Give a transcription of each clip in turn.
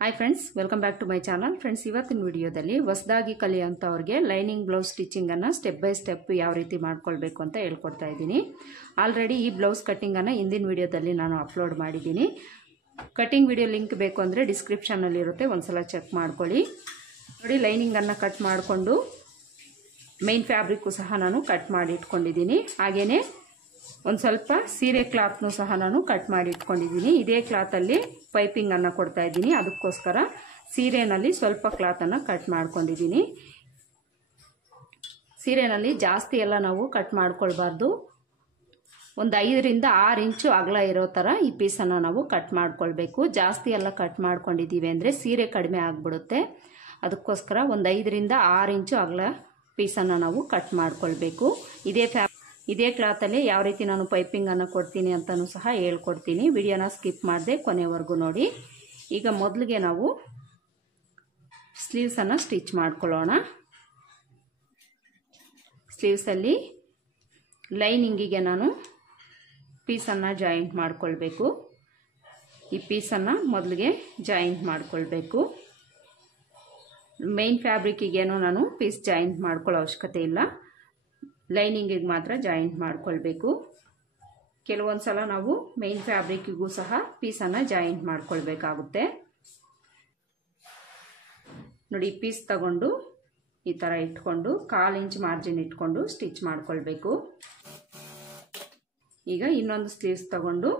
Hi friends, welcome back to my channel. Friends, ಇವತ್ತಿನ ವಿಡಿಯೋದಲ್ಲಿ ಹೊಸದಾಗಿ ಕಲಿಯುವಂಥವ್ರಿಗೆ ಲೈನಿಂಗ್ ಬ್ಲೌಸ್ ಸ್ಟಿಚಿಂಗನ್ನು ಸ್ಟೆಪ್ ಬೈ ಸ್ಟೆಪ್ ಯಾವ ರೀತಿ ಮಾಡ್ಕೊಳ್ಬೇಕು ಅಂತ ಹೇಳ್ಕೊಡ್ತಾ ಇದ್ದೀನಿ. ಆಲ್ರೆಡಿ ಈ ಬ್ಲೌಸ್ ಕಟ್ಟಿಂಗನ್ನು ಹಿಂದಿನ ವಿಡಿಯೋದಲ್ಲಿ ನಾನು ಅಪ್ಲೋಡ್ ಮಾಡಿದ್ದೀನಿ. ಕಟ್ಟಿಂಗ್ ವಿಡಿಯೋ ಲಿಂಕ್ ಬೇಕು ಅಂದರೆ ಡಿಸ್ಕ್ರಿಪ್ಷನಲ್ಲಿ ಇರುತ್ತೆ, ಒಂದ್ಸಲ ಚೆಕ್ ಮಾಡ್ಕೊಳ್ಳಿ. ನೋಡಿ, ಲೈನಿಂಗನ್ನು ಕಟ್ ಮಾಡಿಕೊಂಡು ಮೈನ್ ಫ್ಯಾಬ್ರಿಕ್ಕು ಸಹ ನಾನು ಕಟ್ ಮಾಡಿ ಇಟ್ಕೊಂಡಿದ್ದೀನಿ. ಹಾಗೆಯೇ ಒಂದು ಸ್ವಲ್ಪ ಸೀರೆ ಕ್ಲಾತ್ನು ಸಹ ನಾನು ಕಟ್ ಮಾಡಿ ಇಟ್ಕೊಂಡಿದ್ದೀನಿ. ಇದೇ ಕ್ಲಾತಲ್ಲಿ ಪೈಪಿಂಗನ್ನು ಕೊಡ್ತಾ ಇದ್ದೀನಿ. ಅದಕ್ಕೋಸ್ಕರ ಸೀರೆನಲ್ಲಿ ಸ್ವಲ್ಪ ಕ್ಲಾತನ್ನು ಕಟ್ ಮಾಡ್ಕೊಂಡಿದ್ದೀನಿ. ಸೀರೆನಲ್ಲಿ ಜಾಸ್ತಿ ಎಲ್ಲ ನಾವು ಕಟ್ ಮಾಡ್ಕೊಳ್ಬಾರ್ದು. ಒಂದು 5 ರಿಂದ 6 ಇಂಚು ಅಗಲ ಇರೋ ಥರ ಈ ಪೀಸನ್ನು ನಾವು ಕಟ್ ಮಾಡ್ಕೊಳ್ಬೇಕು. ಜಾಸ್ತಿ ಎಲ್ಲ ಕಟ್ ಮಾಡ್ಕೊಂಡಿದ್ದೀವಿ ಅಂದರೆ ಸೀರೆ ಕಡಿಮೆ ಆಗಿಬಿಡುತ್ತೆ. ಅದಕ್ಕೋಸ್ಕರ ಒಂದು 5 ರಿಂದ 6 ಇಂಚು ಅಗಲ ಪೀಸನ್ನು ನಾವು ಕಟ್ ಮಾಡ್ಕೊಳ್ಬೇಕು. ಇದೇ ಕ್ಲಾತಲ್ಲಿ ಯಾವ ರೀತಿ ನಾನು ಪೈಪಿಂಗನ್ನು ಕೊಡ್ತೀನಿ ಅಂತಲೂ ಸಹ ಹೇಳ್ಕೊಡ್ತೀನಿ. ವಿಡಿಯೋನ ಸ್ಕಿಪ್ ಮಾಡದೆ ಕೊನೆವರೆಗೂ ನೋಡಿ. ಈಗ ಮೊದಲಿಗೆ ನಾವು ಸ್ಲೀವ್ಸನ್ನು ಸ್ಟಿಚ್ ಮಾಡ್ಕೊಳ್ಳೋಣ. ಸ್ಲೀವ್ಸಲ್ಲಿ ಲೈನಿಂಗಿಗೆ ನಾನು ಪೀಸನ್ನು ಜಾಯಿಂಟ್ ಮಾಡ್ಕೊಳ್ಬೇಕು. ಈ ಪೀಸನ್ನು ಮೊದಲಿಗೆ ಜಾಯಿಂಟ್ ಮಾಡ್ಕೊಳ್ಬೇಕು. ಮೈನ್ ಫ್ಯಾಬ್ರಿಕ್ಕಿಗೇನು ನಾನು ಪೀಸ್ ಜಾಯಿಂಟ್ ಮಾಡ್ಕೊಳ್ಳೋ ಅವಶ್ಯಕತೆ ಇಲ್ಲ, ಲೈನಿಂಗಿಗೆ ಮಾತ್ರ ಜಾಯಿಂಟ್ ಮಾಡ್ಕೊಳ್ಬೇಕು. ಕೆಲವೊಂದು ಸಲ ನಾವು ಮೈನ್ ಫ್ಯಾಬ್ರಿಕ್ಕಿಗೂ ಸಹ ಪೀಸನ್ನು ಜಾಯಿಂಟ್ ಮಾಡ್ಕೊಳ್ಬೇಕಾಗುತ್ತೆ. ನೋಡಿ, ಪೀಸ್ ತಗೊಂಡು ಈ ಥರ ಇಟ್ಕೊಂಡು 1/4 ಇಂಚ್ ಮಾರ್ಜಿನ್ ಇಟ್ಕೊಂಡು ಸ್ಟಿಚ್ ಮಾಡ್ಕೊಳ್ಬೇಕು. ಈಗ ಇನ್ನೊಂದು ಸ್ಲೀವ್ಸ್ ತಗೊಂಡು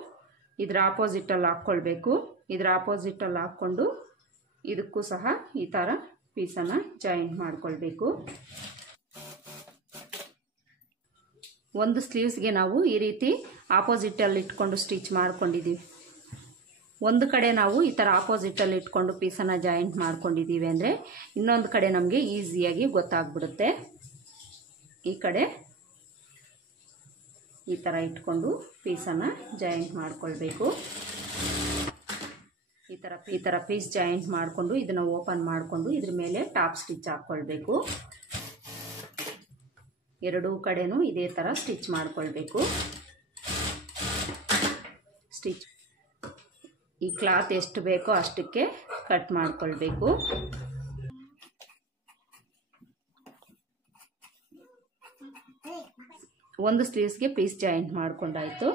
ಇದರ ಆಪೋಸಿಟಲ್ಲಿ ಹಾಕ್ಕೊಳ್ಬೇಕು. ಇದರ ಆಪೋಸಿಟಲ್ಲಿ ಹಾಕ್ಕೊಂಡು ಇದಕ್ಕೂ ಸಹ ಈ ಥರ ಪೀಸನ್ನು ಜಾಯಿಂಟ್ ಮಾಡ್ಕೊಳ್ಬೇಕು. ಒಂದು ಸ್ಲೀವ್ಸ್ಗೆ ನಾವು ಈ ರೀತಿ ಆಪೋಸಿಟಲ್ಲಿ ಇಟ್ಕೊಂಡು ಸ್ಟಿಚ್ ಮಾಡ್ಕೊಂಡಿದ್ದೀವಿ. ಒಂದು ಕಡೆ ನಾವು ಈ ಥರ ಆಪೋಸಿಟಲ್ಲಿ ಇಟ್ಕೊಂಡು ಪೀಸನ್ನು ಜಾಯಿಂಟ್ ಮಾಡ್ಕೊಂಡಿದ್ದೀವಿ ಅಂದರೆ ಇನ್ನೊಂದು ಕಡೆ ನಮಗೆ ಈಸಿಯಾಗಿ ಗೊತ್ತಾಗ್ಬಿಡುತ್ತೆ. ಈ ಕಡೆ ಈ ಥರ ಇಟ್ಕೊಂಡು ಪೀಸನ್ನು ಜಾಯಿಂಟ್ ಮಾಡ್ಕೊಳ್ಬೇಕು. ಈ ಥರ ಪೀಸ್ ಜಾಯಿಂಟ್ ಮಾಡಿಕೊಂಡು ಇದನ್ನು ಓಪನ್ ಮಾಡಿಕೊಂಡು ಇದ್ರ ಮೇಲೆ ಟಾಪ್ ಸ್ಟಿಚ್ ಹಾಕ್ಕೊಳ್ಬೇಕು. ಎರಡೂ ಕಡೆನೂ ಇದೇ ಥರ ಸ್ಟಿಚ್ ಮಾಡ್ಕೊಳ್ಬೇಕು. ಸ್ಟಿಚ್ ಈ ಕ್ಲಾತ್ ಎಷ್ಟು ಬೇಕೋ ಅಷ್ಟಕ್ಕೆ ಕಟ್ ಮಾಡ್ಕೊಳ್ಬೇಕು. ಒಂದು ಸ್ಲೀವ್ಸ್ಗೆ ಪೀಸ್ ಜಾಯಿಂಟ್ ಮಾಡ್ಕೊಂಡಾಯಿತು.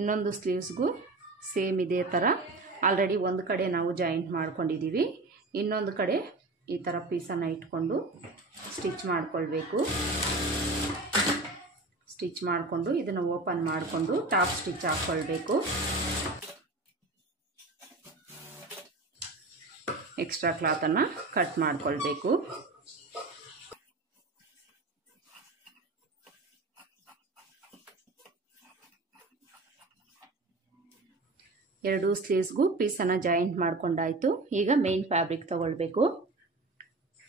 ಇನ್ನೊಂದು ಸ್ಲೀವ್ಸ್ಗೂ ಸೇಮ್ ಇದೇ ಥರ ಆಲ್ರೆಡಿ ಒಂದು ಕಡೆ ನಾವು ಜಾಯಿಂಟ್ ಮಾಡ್ಕೊಂಡಿದ್ದೀವಿ. ಇನ್ನೊಂದು ಕಡೆ ಈ ಥರ ಪೀಸನ್ನು ಇಟ್ಕೊಂಡು ಸ್ಟಿಚ್ ಮಾಡ್ಕೊಳ್ಬೇಕು. ಸ್ಟಿಚ್ ಮಾಡಿಕೊಂಡು ಇದನ್ನು ಓಪನ್ ಮಾಡಿಕೊಂಡು ಟಾಪ್ ಸ್ಟಿಚ್ ಹಾಕ್ಕೊಳ್ಬೇಕು. ಎಕ್ಸ್ಟ್ರಾ ಕ್ಲಾತನ್ನು ಕಟ್ ಮಾಡ್ಕೊಳ್ಬೇಕು. ಎರಡು ಸ್ಲೀವ್ಸ್ಗೂ ಪೀಸನ್ನು ಜಾಯಿಂಟ್ ಮಾಡ್ಕೊಂಡಾಯಿತು. ಈಗ ಮೇನ್ ಫ್ಯಾಬ್ರಿಕ್ ತಗೊಳ್ಬೇಕು.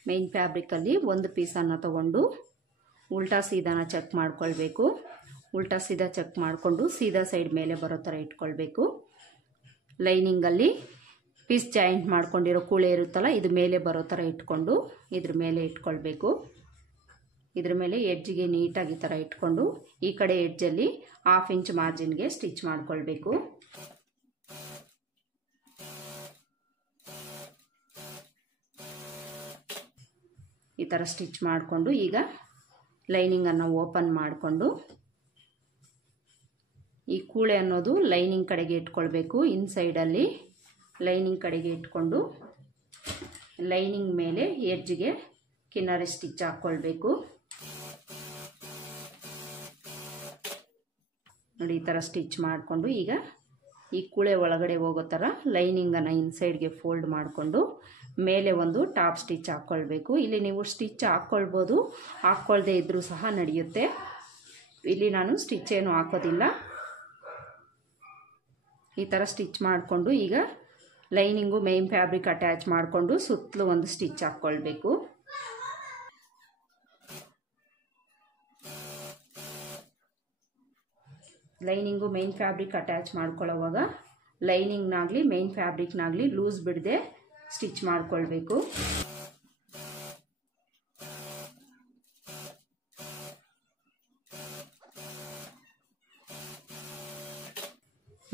ಮೇನ್ ಫ್ಯಾಬ್ರಿಕಲ್ಲಿ ಒಂದು ಪೀಸನ್ನು ತಗೊಂಡು ಉಲ್ಟಾ ಸೀದಾನ ಚೆಕ್ ಮಾಡ್ಕೊಳ್ಬೇಕು. ಉಲ್ಟಾ ಸೀದಾ ಚೆಕ್ ಮಾಡಿಕೊಂಡು ಸೀದಾ ಸೈಡ್ ಮೇಲೆ ಬರೋ ಥರ ಇಟ್ಕೊಳ್ಬೇಕು. ಲೈನಿಂಗಲ್ಲಿ ಪೀಸ್ ಜಾಯಿಂಟ್ ಮಾಡ್ಕೊಂಡಿರೋ ಕೂಳೆ ಇರುತ್ತಲ್ಲ, ಇದು ಮೇಲೆ ಬರೋ ಥರ ಇಟ್ಕೊಂಡು ಇದ್ರ ಮೇಲೆ ಇಟ್ಕೊಳ್ಬೇಕು. ಇದ್ರ ಮೇಲೆ ಎಡ್ಜಿಗೆ ನೀಟಾಗಿ ಈ ಥರ ಇಟ್ಕೊಂಡು ಈ ಕಡೆ ಎಡ್ಜಲ್ಲಿ 1/2 ಇಂಚ್ ಮಾರ್ಜಿನ್ಗೆ ಸ್ಟಿಚ್ ಮಾಡ್ಕೊಳ್ಬೇಕು. ಈ ಥರ ಸ್ಟಿಚ್ ಮಾಡಿಕೊಂಡು ಈಗ ಲೈನಿಂಗನ್ನು ಓಪನ್ ಮಾಡಿಕೊಂಡು ಈ ಕೂಳೆ ಅನ್ನೋದು ಲೈನಿಂಗ್ ಕಡೆಗೆ ಇಟ್ಕೊಳ್ಬೇಕು. ಇನ್ಸೈಡಲ್ಲಿ ಲೈನಿಂಗ್ ಕಡೆಗೆ ಇಟ್ಕೊಂಡು ಲೈನಿಂಗ್ ಮೇಲೆ ಎಡ್ಜ್ಗೆ ಕಿನ್ನರಿ ಸ್ಟಿಚ್ ಹಾಕ್ಕೊಳ್ಬೇಕು. ನೋಡಿ, ಈ ಥರ ಸ್ಟಿಚ್ ಮಾಡಿಕೊಂಡು ಈಗ ಈ ಕೂಳೆ ಒಳಗಡೆ ಹೋಗೋ ಥರ ಲೈನಿಂಗನ್ನು ಇನ್ಸೈಡ್ಗೆ ಫೋಲ್ಡ್ ಮಾಡಿಕೊಂಡು ಮೇಲೆ ಒಂದು ಟಾಪ್ ಸ್ಟಿಚ್ ಹಾಕ್ಕೊಳ್ಬೇಕು. ಇಲ್ಲಿ ನೀವು ಸ್ಟಿಚ್ ಹಾಕ್ಕೊಳ್ಬೋದು, ಹಾಕ್ಕೊಳ್ದೇ ಇದ್ರೂ ಸಹ ನಡೆಯುತ್ತೆ. ಇಲ್ಲಿ ನಾನು ಸ್ಟಿಚ್ ಏನು ಹಾಕೋದಿಲ್ಲ. ಈ ಥರ ಸ್ಟಿಚ್ ಮಾಡಿಕೊಂಡು ಈಗ ಲೈನಿಂಗು ಮೈನ್ ಫ್ಯಾಬ್ರಿಕ್ ಅಟ್ಯಾಚ್ ಮಾಡಿಕೊಂಡು ಸುತ್ತಲೂ ಒಂದು ಸ್ಟಿಚ್ ಹಾಕ್ಕೊಳ್ಬೇಕು. ಲೈನಿಂಗು ಮೈನ್ ಫ್ಯಾಬ್ರಿಕ್ ಅಟ್ಯಾಚ್ ಮಾಡ್ಕೊಳ್ಳೋವಾಗ ಲೈನಿಂಗ್ನಾಗಲಿ ಮೈನ್ ಫ್ಯಾಬ್ರಿಕ್ನಾಗಲಿ ಲೂಸ್ ಬಿಡದೆ ಸ್ಟಿಚ್ ಮಾಡ್ಕೊಳ್ಬೇಕು.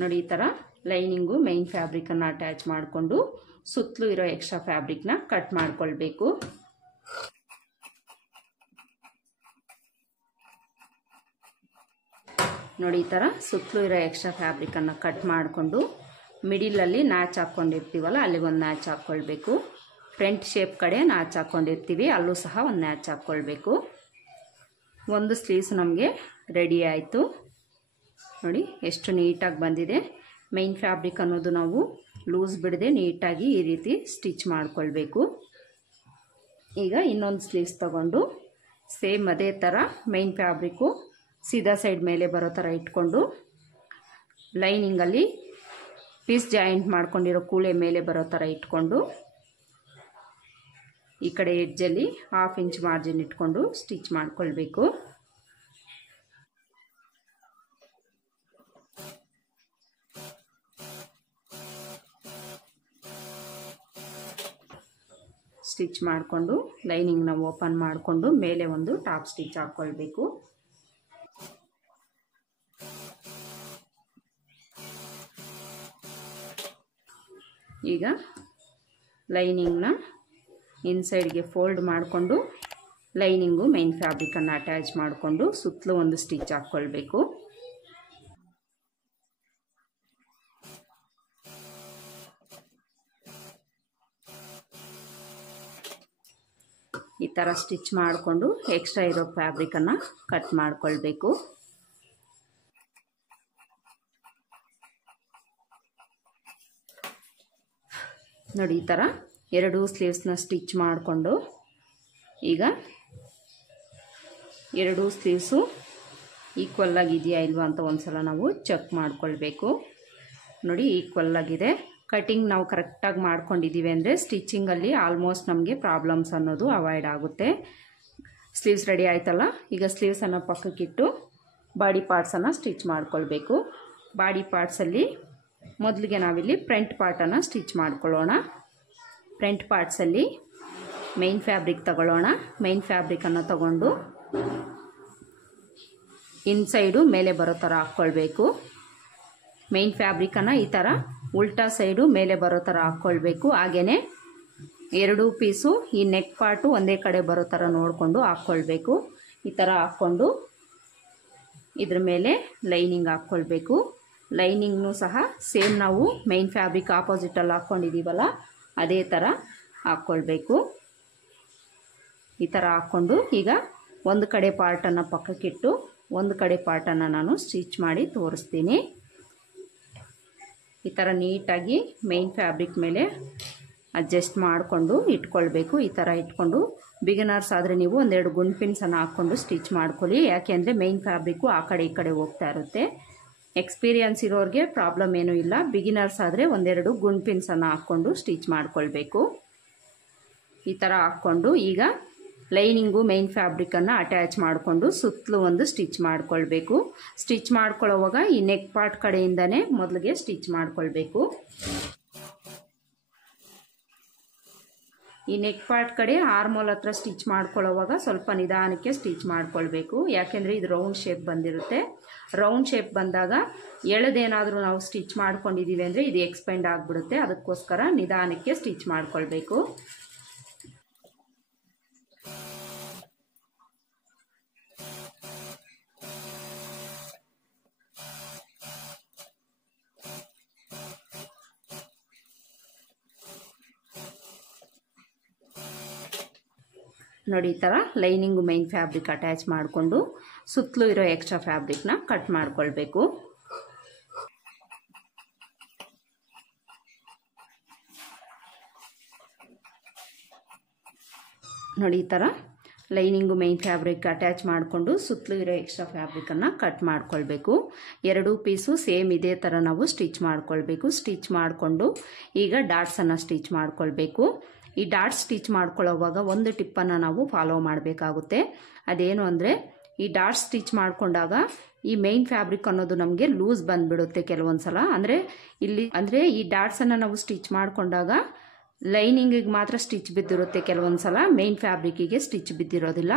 ನೋಡಿ, ಈ ಥರ ಲೈನಿಂಗು ಮೈನ್ ಫ್ಯಾಬ್ರಿಕನ್ನು ಅಟ್ಯಾಚ್ ಮಾಡಿಕೊಂಡು ಸುತ್ತಲೂ ಇರೋ ಎಕ್ಸ್ಟ್ರಾ ಫ್ಯಾಬ್ರಿಕ್ನ ಕಟ್ ಮಾಡ್ಕೊಳ್ಬೇಕು. ನೋಡಿ ಈ ಥರ ಸುತ್ತಲೂ ಇರೋ ಎಕ್ಸ್ಟ್ರಾ ಫ್ಯಾಬ್ರಿಕನ್ನು ಕಟ್ ಮಾಡಿಕೊಂಡು ಮಿಡಿಲಲ್ಲಿ ನಾಚ್ ಹಾಕ್ಕೊಂಡಿರ್ತೀವಲ್ಲ ಅಲ್ಲಿಗೆ ಒಂದು ನಾಚ್ ಹಾಕ್ಕೊಳ್ಬೇಕು. ಫ್ರಂಟ್ ಶೇಪ್ ಕಡೆ ನಾಚ್ ಹಾಕ್ಕೊಂಡಿರ್ತೀವಿ, ಅಲ್ಲೂ ಸಹ ಒಂದು ನಾಚ್ ಹಾಕ್ಕೊಳ್ಬೇಕು. ಒಂದು ಸ್ಲೀವ್ಸ್ ನಮಗೆ ರೆಡಿ ಆಯಿತು. ನೋಡಿ ಎಷ್ಟು ನೀಟಾಗಿ ಬಂದಿದೆ. ಮೈನ್ ಫ್ಯಾಬ್ರಿಕ್ ಅನ್ನೋದು ನಾವು ಲೂಸ್ ಬಿಡದೆ ನೀಟಾಗಿ ಈ ರೀತಿ ಸ್ಟಿಚ್ ಮಾಡ್ಕೊಳ್ಬೇಕು. ಈಗ ಇನ್ನೊಂದು ಸ್ಲೀವ್ಸ್ ತಗೊಂಡು ಸೇಮ್ ಅದೇ ಥರ ಮೈನ್ ಫ್ಯಾಬ್ರಿಕ್ಕು ಸೀದಾ ಸೈಡ್ ಮೇಲೆ ಬರೋ ಥರ ಇಟ್ಕೊಂಡು ಲೈನಿಂಗಲ್ಲಿ ಪೀಸ್ ಜಾಯಿಂಟ್ ಮಾಡ್ಕೊಂಡಿರೋ ಕೂಳೆ ಮೇಲೆ ಬರೋ ಥರ ಇಟ್ಕೊಂಡು ಈ ಕಡೆ ಎಡ್ಜಲ್ಲಿ 1/2 ಇಂಚ್ ಮಾರ್ಜಿನ್ ಇಟ್ಕೊಂಡು ಸ್ಟಿಚ್ ಮಾಡ್ಕೊಳ್ಬೇಕು. ಸ್ಟಿಚ್ ಮಾಡಿಕೊಂಡು ಲೈನಿಂಗ್ನ ಓಪನ್ ಮಾಡಿಕೊಂಡು ಮೇಲೆ ಒಂದು ಟಾಪ್ ಸ್ಟಿಚ್ ಹಾಕ್ಕೊಳ್ಬೇಕು. ಈಗ ಲೈನಿಂಗ್ನ ಇನ್ಸೈಡ್ಗೆ ಫೋಲ್ಡ್ ಮಾಡಿಕೊಂಡು ಲೈನಿಂಗು ಮೈನ್ ಫ್ಯಾಬ್ರಿಕನ್ನು ಅಟ್ಯಾಚ್ ಮಾಡಿಕೊಂಡು ಸುತ್ತಲೂ ಒಂದು ಸ್ಟಿಚ್ ಹಾಕ್ಕೊಳ್ಬೇಕು. ಈ ಥರ ಸ್ಟಿಚ್ ಮಾಡಿಕೊಂಡು ಎಕ್ಸ್ಟ್ರಾ ಇರೋ ಫ್ಯಾಬ್ರಿಕನ್ನು ಕಟ್ ಮಾಡ್ಕೊಳ್ಬೇಕು. ನೋಡಿ ಈ ಥರ ಎರಡೂ ಸ್ಲೀವ್ಸ್ನ ಸ್ಟಿಚ್ ಮಾಡಿಕೊಂಡು ಈಗ ಎರಡೂ ಸ್ಲೀವ್ಸು ಈಕ್ವಲ್ ಆಗಿದೆಯಾ ಇಲ್ವಾ ಅಂತ ಒಂದ್ಸಲ ನಾವು ಚೆಕ್ ಮಾಡ್ಕೊಳ್ಬೇಕು. ನೋಡಿ ಈಕ್ವಲ್ ಆಗಿದೆ. ಕಟಿಂಗ್ ನಾವು ಕರೆಕ್ಟಾಗಿ ಮಾಡ್ಕೊಂಡಿದ್ದೀವಿ ಅಂದರೆ ಸ್ಟಿಚಿಂಗಲ್ಲಿ ಆಲ್ಮೋಸ್ಟ್ ನಮಗೆ ಪ್ರಾಬ್ಲಮ್ಸ್ ಅನ್ನೋದು ಅವಾಯ್ಡ್ ಆಗುತ್ತೆ. ಸ್ಲೀವ್ಸ್ ರೆಡಿ ಆಯ್ತಲ್ಲ, ಈಗ ಸ್ಲೀವ್ಸನ್ನು ಪಕ್ಕಕ್ಕಿಟ್ಟು ಬಾಡಿ ಪಾರ್ಟ್ಸನ್ನು ಸ್ಟಿಚ್ ಮಾಡ್ಕೊಳ್ಬೇಕು. ಬಾಡಿ ಪಾರ್ಟ್ಸಲ್ಲಿ ಮೊದಲಿಗೆ ನಾವಿಲ್ಲಿ ಫ್ರಂಟ್ ಪಾರ್ಟನ್ನು ಸ್ಟಿಚ್ ಮಾಡ್ಕೊಳ್ಳೋಣ. ಫ್ರಂಟ್ ಪಾರ್ಟ್ಸಲ್ಲಿ ಮೈನ್ ಫ್ಯಾಬ್ರಿಕ್ ತಗೊಳ್ಳೋಣ. ಮೈನ್ ಫ್ಯಾಬ್ರಿಕನ್ನು ತಗೊಂಡು ಇನ್ಸೈಡು ಮೇಲೆ ಬರೋ ಥರ ಹಾಕ್ಕೊಳ್ಬೇಕು. ಮೈನ್ ಫ್ಯಾಬ್ರಿಕನ್ನು ಈ ಥರ ಉಲ್ಟಾ ಸೈಡು ಮೇಲೆ ಬರೋ ಥರ ಹಾಕ್ಕೊಳ್ಬೇಕು. ಹಾಗೆಯೇ ಎರಡೂ ಪೀಸು ಈ ನೆಕ್ ಪಾರ್ಟು ಒಂದೇ ಕಡೆ ಬರೋ ಥರ ನೋಡಿಕೊಂಡು ಹಾಕ್ಕೊಳ್ಬೇಕು. ಈ ಥರ ಹಾಕ್ಕೊಂಡು ಇದ್ರ ಮೇಲೆ ಲೈನಿಂಗ್ ಹಾಕ್ಕೊಳ್ಬೇಕು. ಲೈನಿಂಗ್ನೂ ಸಹ ಸೇಮ್ ನಾವು ಮೈನ್ ಫ್ಯಾಬ್ರಿಕ್ ಆಪೋಸಿಟಲ್ಲಿ ಹಾಕ್ಕೊಂಡಿದ್ದೀವಲ್ಲ ಅದೇ ಥರ ಹಾಕ್ಕೊಳ್ಬೇಕು. ಈ ಥರ ಹಾಕ್ಕೊಂಡು ಈಗ ಒಂದು ಕಡೆ ಪಾರ್ಟನ್ನು ಪಕ್ಕಕ್ಕಿಟ್ಟು ಒಂದು ಕಡೆ ಪಾರ್ಟನ್ನು ನಾನು ಸ್ಟಿಚ್ ಮಾಡಿ ತೋರಿಸ್ತೀನಿ. ಈ ಥರ ನೀಟಾಗಿ ಮೈನ್ ಫ್ಯಾಬ್ರಿಕ್ ಮೇಲೆ ಅಡ್ಜಸ್ಟ್ ಮಾಡಿಕೊಂಡು ಇಟ್ಕೊಳ್ಬೇಕು. ಈ ಥರ ಇಟ್ಕೊಂಡು ಬಿಗಿನರ್ಸ್ ಆದರೆ ನೀವು ಒಂದೆರಡು ಗುಂಡ್ ಪಿನ್ಸನ್ನು ಹಾಕ್ಕೊಂಡು ಸ್ಟಿಚ್ ಮಾಡ್ಕೊಳ್ಳಿ. ಯಾಕೆಂದರೆ ಮೈನ್ ಫ್ಯಾಬ್ರಿಕ್ಕು ಆ ಕಡೆ ಈ ಕಡೆ ಹೋಗ್ತಾ ಇರುತ್ತೆ. ಎಕ್ಸ್ಪೀರಿಯನ್ಸ್ ಇರೋರಿಗೆ ಪ್ರಾಬ್ಲಮ್ ಏನೂ ಇಲ್ಲ. ಬಿಗಿನರ್ಸ್ ಆದರೆ ಒಂದೆರಡು ಗುಂಡ್ ಪಿನ್ಸನ್ನು ಹಾಕ್ಕೊಂಡು ಸ್ಟಿಚ್ ಮಾಡ್ಕೊಳ್ಬೇಕು. ಈ ಥರ ಹಾಕ್ಕೊಂಡು ಈಗ ಲೈನಿಂಗು ಮೈನ್ ಫ್ಯಾಬ್ರಿಕನ್ನು ಅಟ್ಯಾಚ್ ಮಾಡಿಕೊಂಡು ಸುತ್ತಲೂ ಒಂದು ಸ್ಟಿಚ್ ಮಾಡ್ಕೊಳ್ಬೇಕು. ಸ್ಟಿಚ್ ಮಾಡ್ಕೊಳ್ಳೋವಾಗ ಈ ನೆಕ್ ಪಾರ್ಟ್ ಕಡೆಯಿಂದನೇ ಮೊದಲಿಗೆ ಸ್ಟಿಚ್ ಮಾಡ್ಕೊಳ್ಬೇಕು. ಈ ನೆಕ್ ಪಾರ್ಟ್ ಕಡೆ ಆರ್ಮೋಲ್ ಹತ್ರ ಸ್ಟಿಚ್ ಮಾಡ್ಕೊಳ್ಳೋವಾಗ ಸ್ವಲ್ಪ ನಿಧಾನಕ್ಕೆ ಸ್ಟಿಚ್ ಮಾಡ್ಕೊಳ್ಬೇಕು. ಯಾಕೆಂದರೆ ಇದು ರೌಂಡ್ ಶೇಪ್ ಬಂದಿರುತ್ತೆ. ರೌಂಡ್ ಶೇಪ್ ಬಂದಾಗ ಎಳೆದೇನಾದರೂ ನಾವು ಸ್ಟಿಚ್ ಮಾಡ್ಕೊಂಡಿದ್ದೀವಿ ಅಂದರೆ ಇದು ಎಕ್ಸ್ಪೆಂಡ್ ಆಗಿಬಿಡುತ್ತೆ. ಅದಕ್ಕೋಸ್ಕರ ನಿಧಾನಕ್ಕೆ ಸ್ಟಿಚ್ ಮಾಡ್ಕೊಳ್ಬೇಕು. ನೋಡಿ ಈ ಥರ ಲೈನಿಂಗು ಮೈನ್ ಫ್ಯಾಬ್ರಿಕ್ ಅಟ್ಯಾಚ್ ಮಾಡಿಕೊಂಡು ಸುತ್ತಲೂ ಇರೋ ಎಕ್ಸ್ಟ್ರಾ ಫ್ಯಾಬ್ರಿಕ್ನ ಕಟ್ ಮಾಡ್ಕೊಳ್ಬೇಕು. ನೋಡಿ ಈ ಥರ ಲೈನಿಂಗು ಮೈನ್ ಫ್ಯಾಬ್ರಿಕ್ ಅಟ್ಯಾಚ್ ಮಾಡಿಕೊಂಡು ಸುತ್ತಲೂ ಇರೋ ಎಕ್ಸ್ಟ್ರಾ ಫ್ಯಾಬ್ರಿಕನ್ನು ಕಟ್ ಮಾಡ್ಕೊಳ್ಬೇಕು. ಎರಡೂ ಪೀಸು ಸೇಮ್ ಇದೇ ಥರ ನಾವು ಸ್ಟಿಚ್ ಮಾಡ್ಕೊಳ್ಬೇಕು. ಸ್ಟಿಚ್ ಮಾಡಿಕೊಂಡು ಈಗ ಡಾಟ್ಸನ್ನು ಸ್ಟಿಚ್ ಮಾಡ್ಕೊಳ್ಬೇಕು. ಈ ಡಾಟ್ಸ್ ಸ್ಟಿಚ್ ಮಾಡ್ಕೊಳ್ಳೋವಾಗ ಒಂದು ಟಿಪ್ಪನ್ನು ನಾವು ಫಾಲೋ ಮಾಡಬೇಕಾಗುತ್ತೆ. ಅದೇನು ಅಂದರೆ ಈ ಡಾಟ್ಸ್ ಸ್ಟಿಚ್ ಮಾಡಿಕೊಂಡಾಗ ಈ ಮೈನ್ ಫ್ಯಾಬ್ರಿಕ್ ಅನ್ನೋದು ನಮಗೆ ಲೂಸ್ ಬಂದುಬಿಡುತ್ತೆ ಕೆಲವೊಂದು ಸಲ. ಅಂದರೆ ಈ ಡಾಟ್ಸನ್ನು ನಾವು ಸ್ಟಿಚ್ ಮಾಡಿಕೊಂಡಾಗ ಲೈನಿಂಗಿಗೆ ಮಾತ್ರ ಸ್ಟಿಚ್ ಬಿದ್ದಿರುತ್ತೆ ಕೆಲವೊಂದು ಸಲ, ಮೈನ್ ಫ್ಯಾಬ್ರಿಕ್ಕಿಗೆ ಸ್ಟಿಚ್ ಬಿದ್ದಿರೋದಿಲ್ಲ.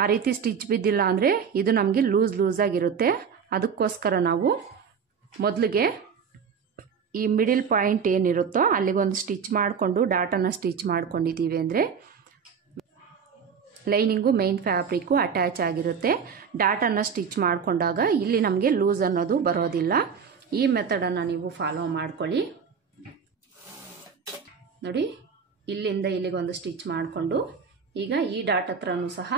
ಆ ರೀತಿ ಸ್ಟಿಚ್ ಬಿದ್ದಿಲ್ಲ ಅಂದರೆ ಇದು ನಮಗೆ ಲೂಸಾಗಿರುತ್ತೆ. ಅದಕ್ಕೋಸ್ಕರ ನಾವು ಮೊದಲಿಗೆ ಈ ಮಿಡಿಲ್ ಪಾಯಿಂಟ್ ಏನಿರುತ್ತೋ ಅಲ್ಲಿಗೊಂದು ಸ್ಟಿಚ್ ಮಾಡಿಕೊಂಡು ಡಾಟನ್ನು ಸ್ಟಿಚ್ ಮಾಡ್ಕೊಂಡಿದ್ದೀವಿ ಅಂದರೆ ಲೈನಿಂಗು ಮೇನ್ ಫ್ಯಾಬ್ರಿಕ್ಕು ಅಟ್ಯಾಚ್ ಆಗಿರುತ್ತೆ. ಡಾಟನ್ನು ಸ್ಟಿಚ್ ಮಾಡಿಕೊಂಡಾಗ ಇಲ್ಲಿ ನಮಗೆ ಲೂಸ್ ಅನ್ನೋದು ಬರೋದಿಲ್ಲ. ಈ ಮೆಥಡನ್ನು ನೀವು ಫಾಲೋ ಮಾಡ್ಕೊಳ್ಳಿ. ನೋಡಿ, ಇಲ್ಲಿಂದ ಇಲ್ಲಿಗೊಂದು ಸ್ಟಿಚ್ ಮಾಡಿಕೊಂಡು ಈಗ ಈ ಡಾಟ್ ಹತ್ರನೂ ಸಹ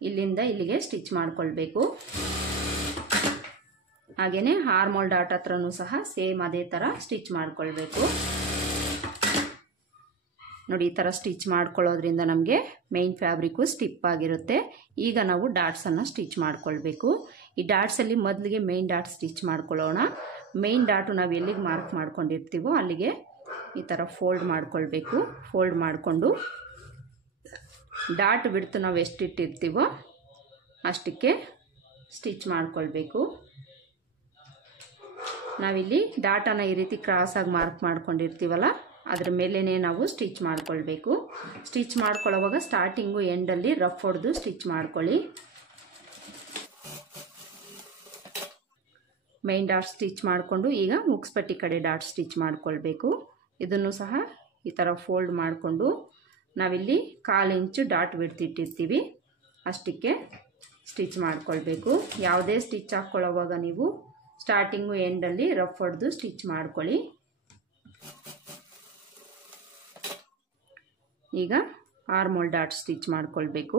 ಇಲ್ಲಿಂದ ಇಲ್ಲಿಗೆ ಸ್ಟಿಚ್ ಮಾಡ್ಕೊಳ್ಬೇಕು. ಹಾಗೆಯೇ ಆರ್ಮೋಲ್ ಡಾಟ್ ಹತ್ರನೂ ಸಹ ಸೇಮ್ ಅದೇ ಥರ ಸ್ಟಿಚ್ ಮಾಡ್ಕೊಳ್ಬೇಕು. ನೋಡಿ, ಈ ಥರ ಸ್ಟಿಚ್ ಮಾಡ್ಕೊಳ್ಳೋದ್ರಿಂದ ನಮಗೆ ಮೇನ್ ಫ್ಯಾಬ್ರಿಕ್ಕು ಸ್ಟಿಪ್ ಆಗಿರುತ್ತೆ. ಈಗ ನಾವು ಡಾಟ್ಸನ್ನು ಸ್ಟಿಚ್ ಮಾಡ್ಕೊಳ್ಬೇಕು. ಈ ಡಾಟ್ಸಲ್ಲಿ ಮೊದಲಿಗೆ ಮೇನ್ ಡಾಟ್ ಸ್ಟಿಚ್ ಮಾಡ್ಕೊಳ್ಳೋಣ. ಮೇನ್ ಡಾಟು ನಾವು ಎಲ್ಲಿಗೆ ಮಾರ್ಕ್ ಮಾಡ್ಕೊಂಡಿರ್ತೀವೋ ಅಲ್ಲಿಗೆ ಈ ಥರ ಫೋಲ್ಡ್ ಮಾಡ್ಕೊಳ್ಬೇಕು. ಫೋಲ್ಡ್ ಮಾಡಿಕೊಂಡು ಡಾಟ್ ಬಿಡ್ತು ನಾವು ಎಷ್ಟಿಟ್ಟಿರ್ತೀವೋ ಅಷ್ಟಕ್ಕೆ ಸ್ಟಿಚ್ ಮಾಡ್ಕೊಳ್ಬೇಕು. ನಾವಿಲ್ಲಿ ಡಾಟನ್ನು ಈ ರೀತಿ ಕ್ರಾಸಾಗಿ ಮಾರ್ಕ್ ಮಾಡ್ಕೊಂಡಿರ್ತೀವಲ್ಲ ಅದ್ರ ಮೇಲೇ ನಾವು ಸ್ಟಿಚ್ ಮಾಡ್ಕೊಳ್ಬೇಕು. ಸ್ಟಿಚ್ ಮಾಡ್ಕೊಳ್ಳೋವಾಗ ಸ್ಟಾರ್ಟಿಂಗು ಎಂಡಲ್ಲಿ ರಫ್ ಹೊಡೆದು ಸ್ಟಿಚ್ ಮಾಡ್ಕೊಳ್ಳಿ. ಮೈನ್ ಡಾಟ್ ಸ್ಟಿಚ್ ಮಾಡಿಕೊಂಡು ಈಗ ಮುಕ್ಸ್ಪಟ್ಟಿ ಕಡೆ ಡಾಟ್ ಸ್ಟಿಚ್ ಮಾಡ್ಕೊಳ್ಬೇಕು. ಇದನ್ನು ಸಹ ಈ ಥರ ಫೋಲ್ಡ್ ಮಾಡಿಕೊಂಡು ನಾವಿಲ್ಲಿ 1/4 ಇಂಚು ಡಾಟ್ ಬಿಡ್ತಿಟ್ಟಿರ್ತೀವಿ ಅಷ್ಟಕ್ಕೆ ಸ್ಟಿಚ್ ಮಾಡ್ಕೊಳ್ಬೇಕು. ಯಾವುದೇ ಸ್ಟಿಚ್ ಹಾಕ್ಕೊಳ್ಳೋವಾಗ ನೀವು ಸ್ಟಾರ್ಟಿಂಗು ಎಂಡಲ್ಲಿ ರಫ್ ಹೊಡೆದು ಸ್ಟಿಚ್ ಮಾಡ್ಕೊಳ್ಳಿ. ಈಗ ಆರ್ಮೋಲ್ ಡಾಟ್ ಸ್ಟಿಚ್ ಮಾಡ್ಕೊಳ್ಬೇಕು.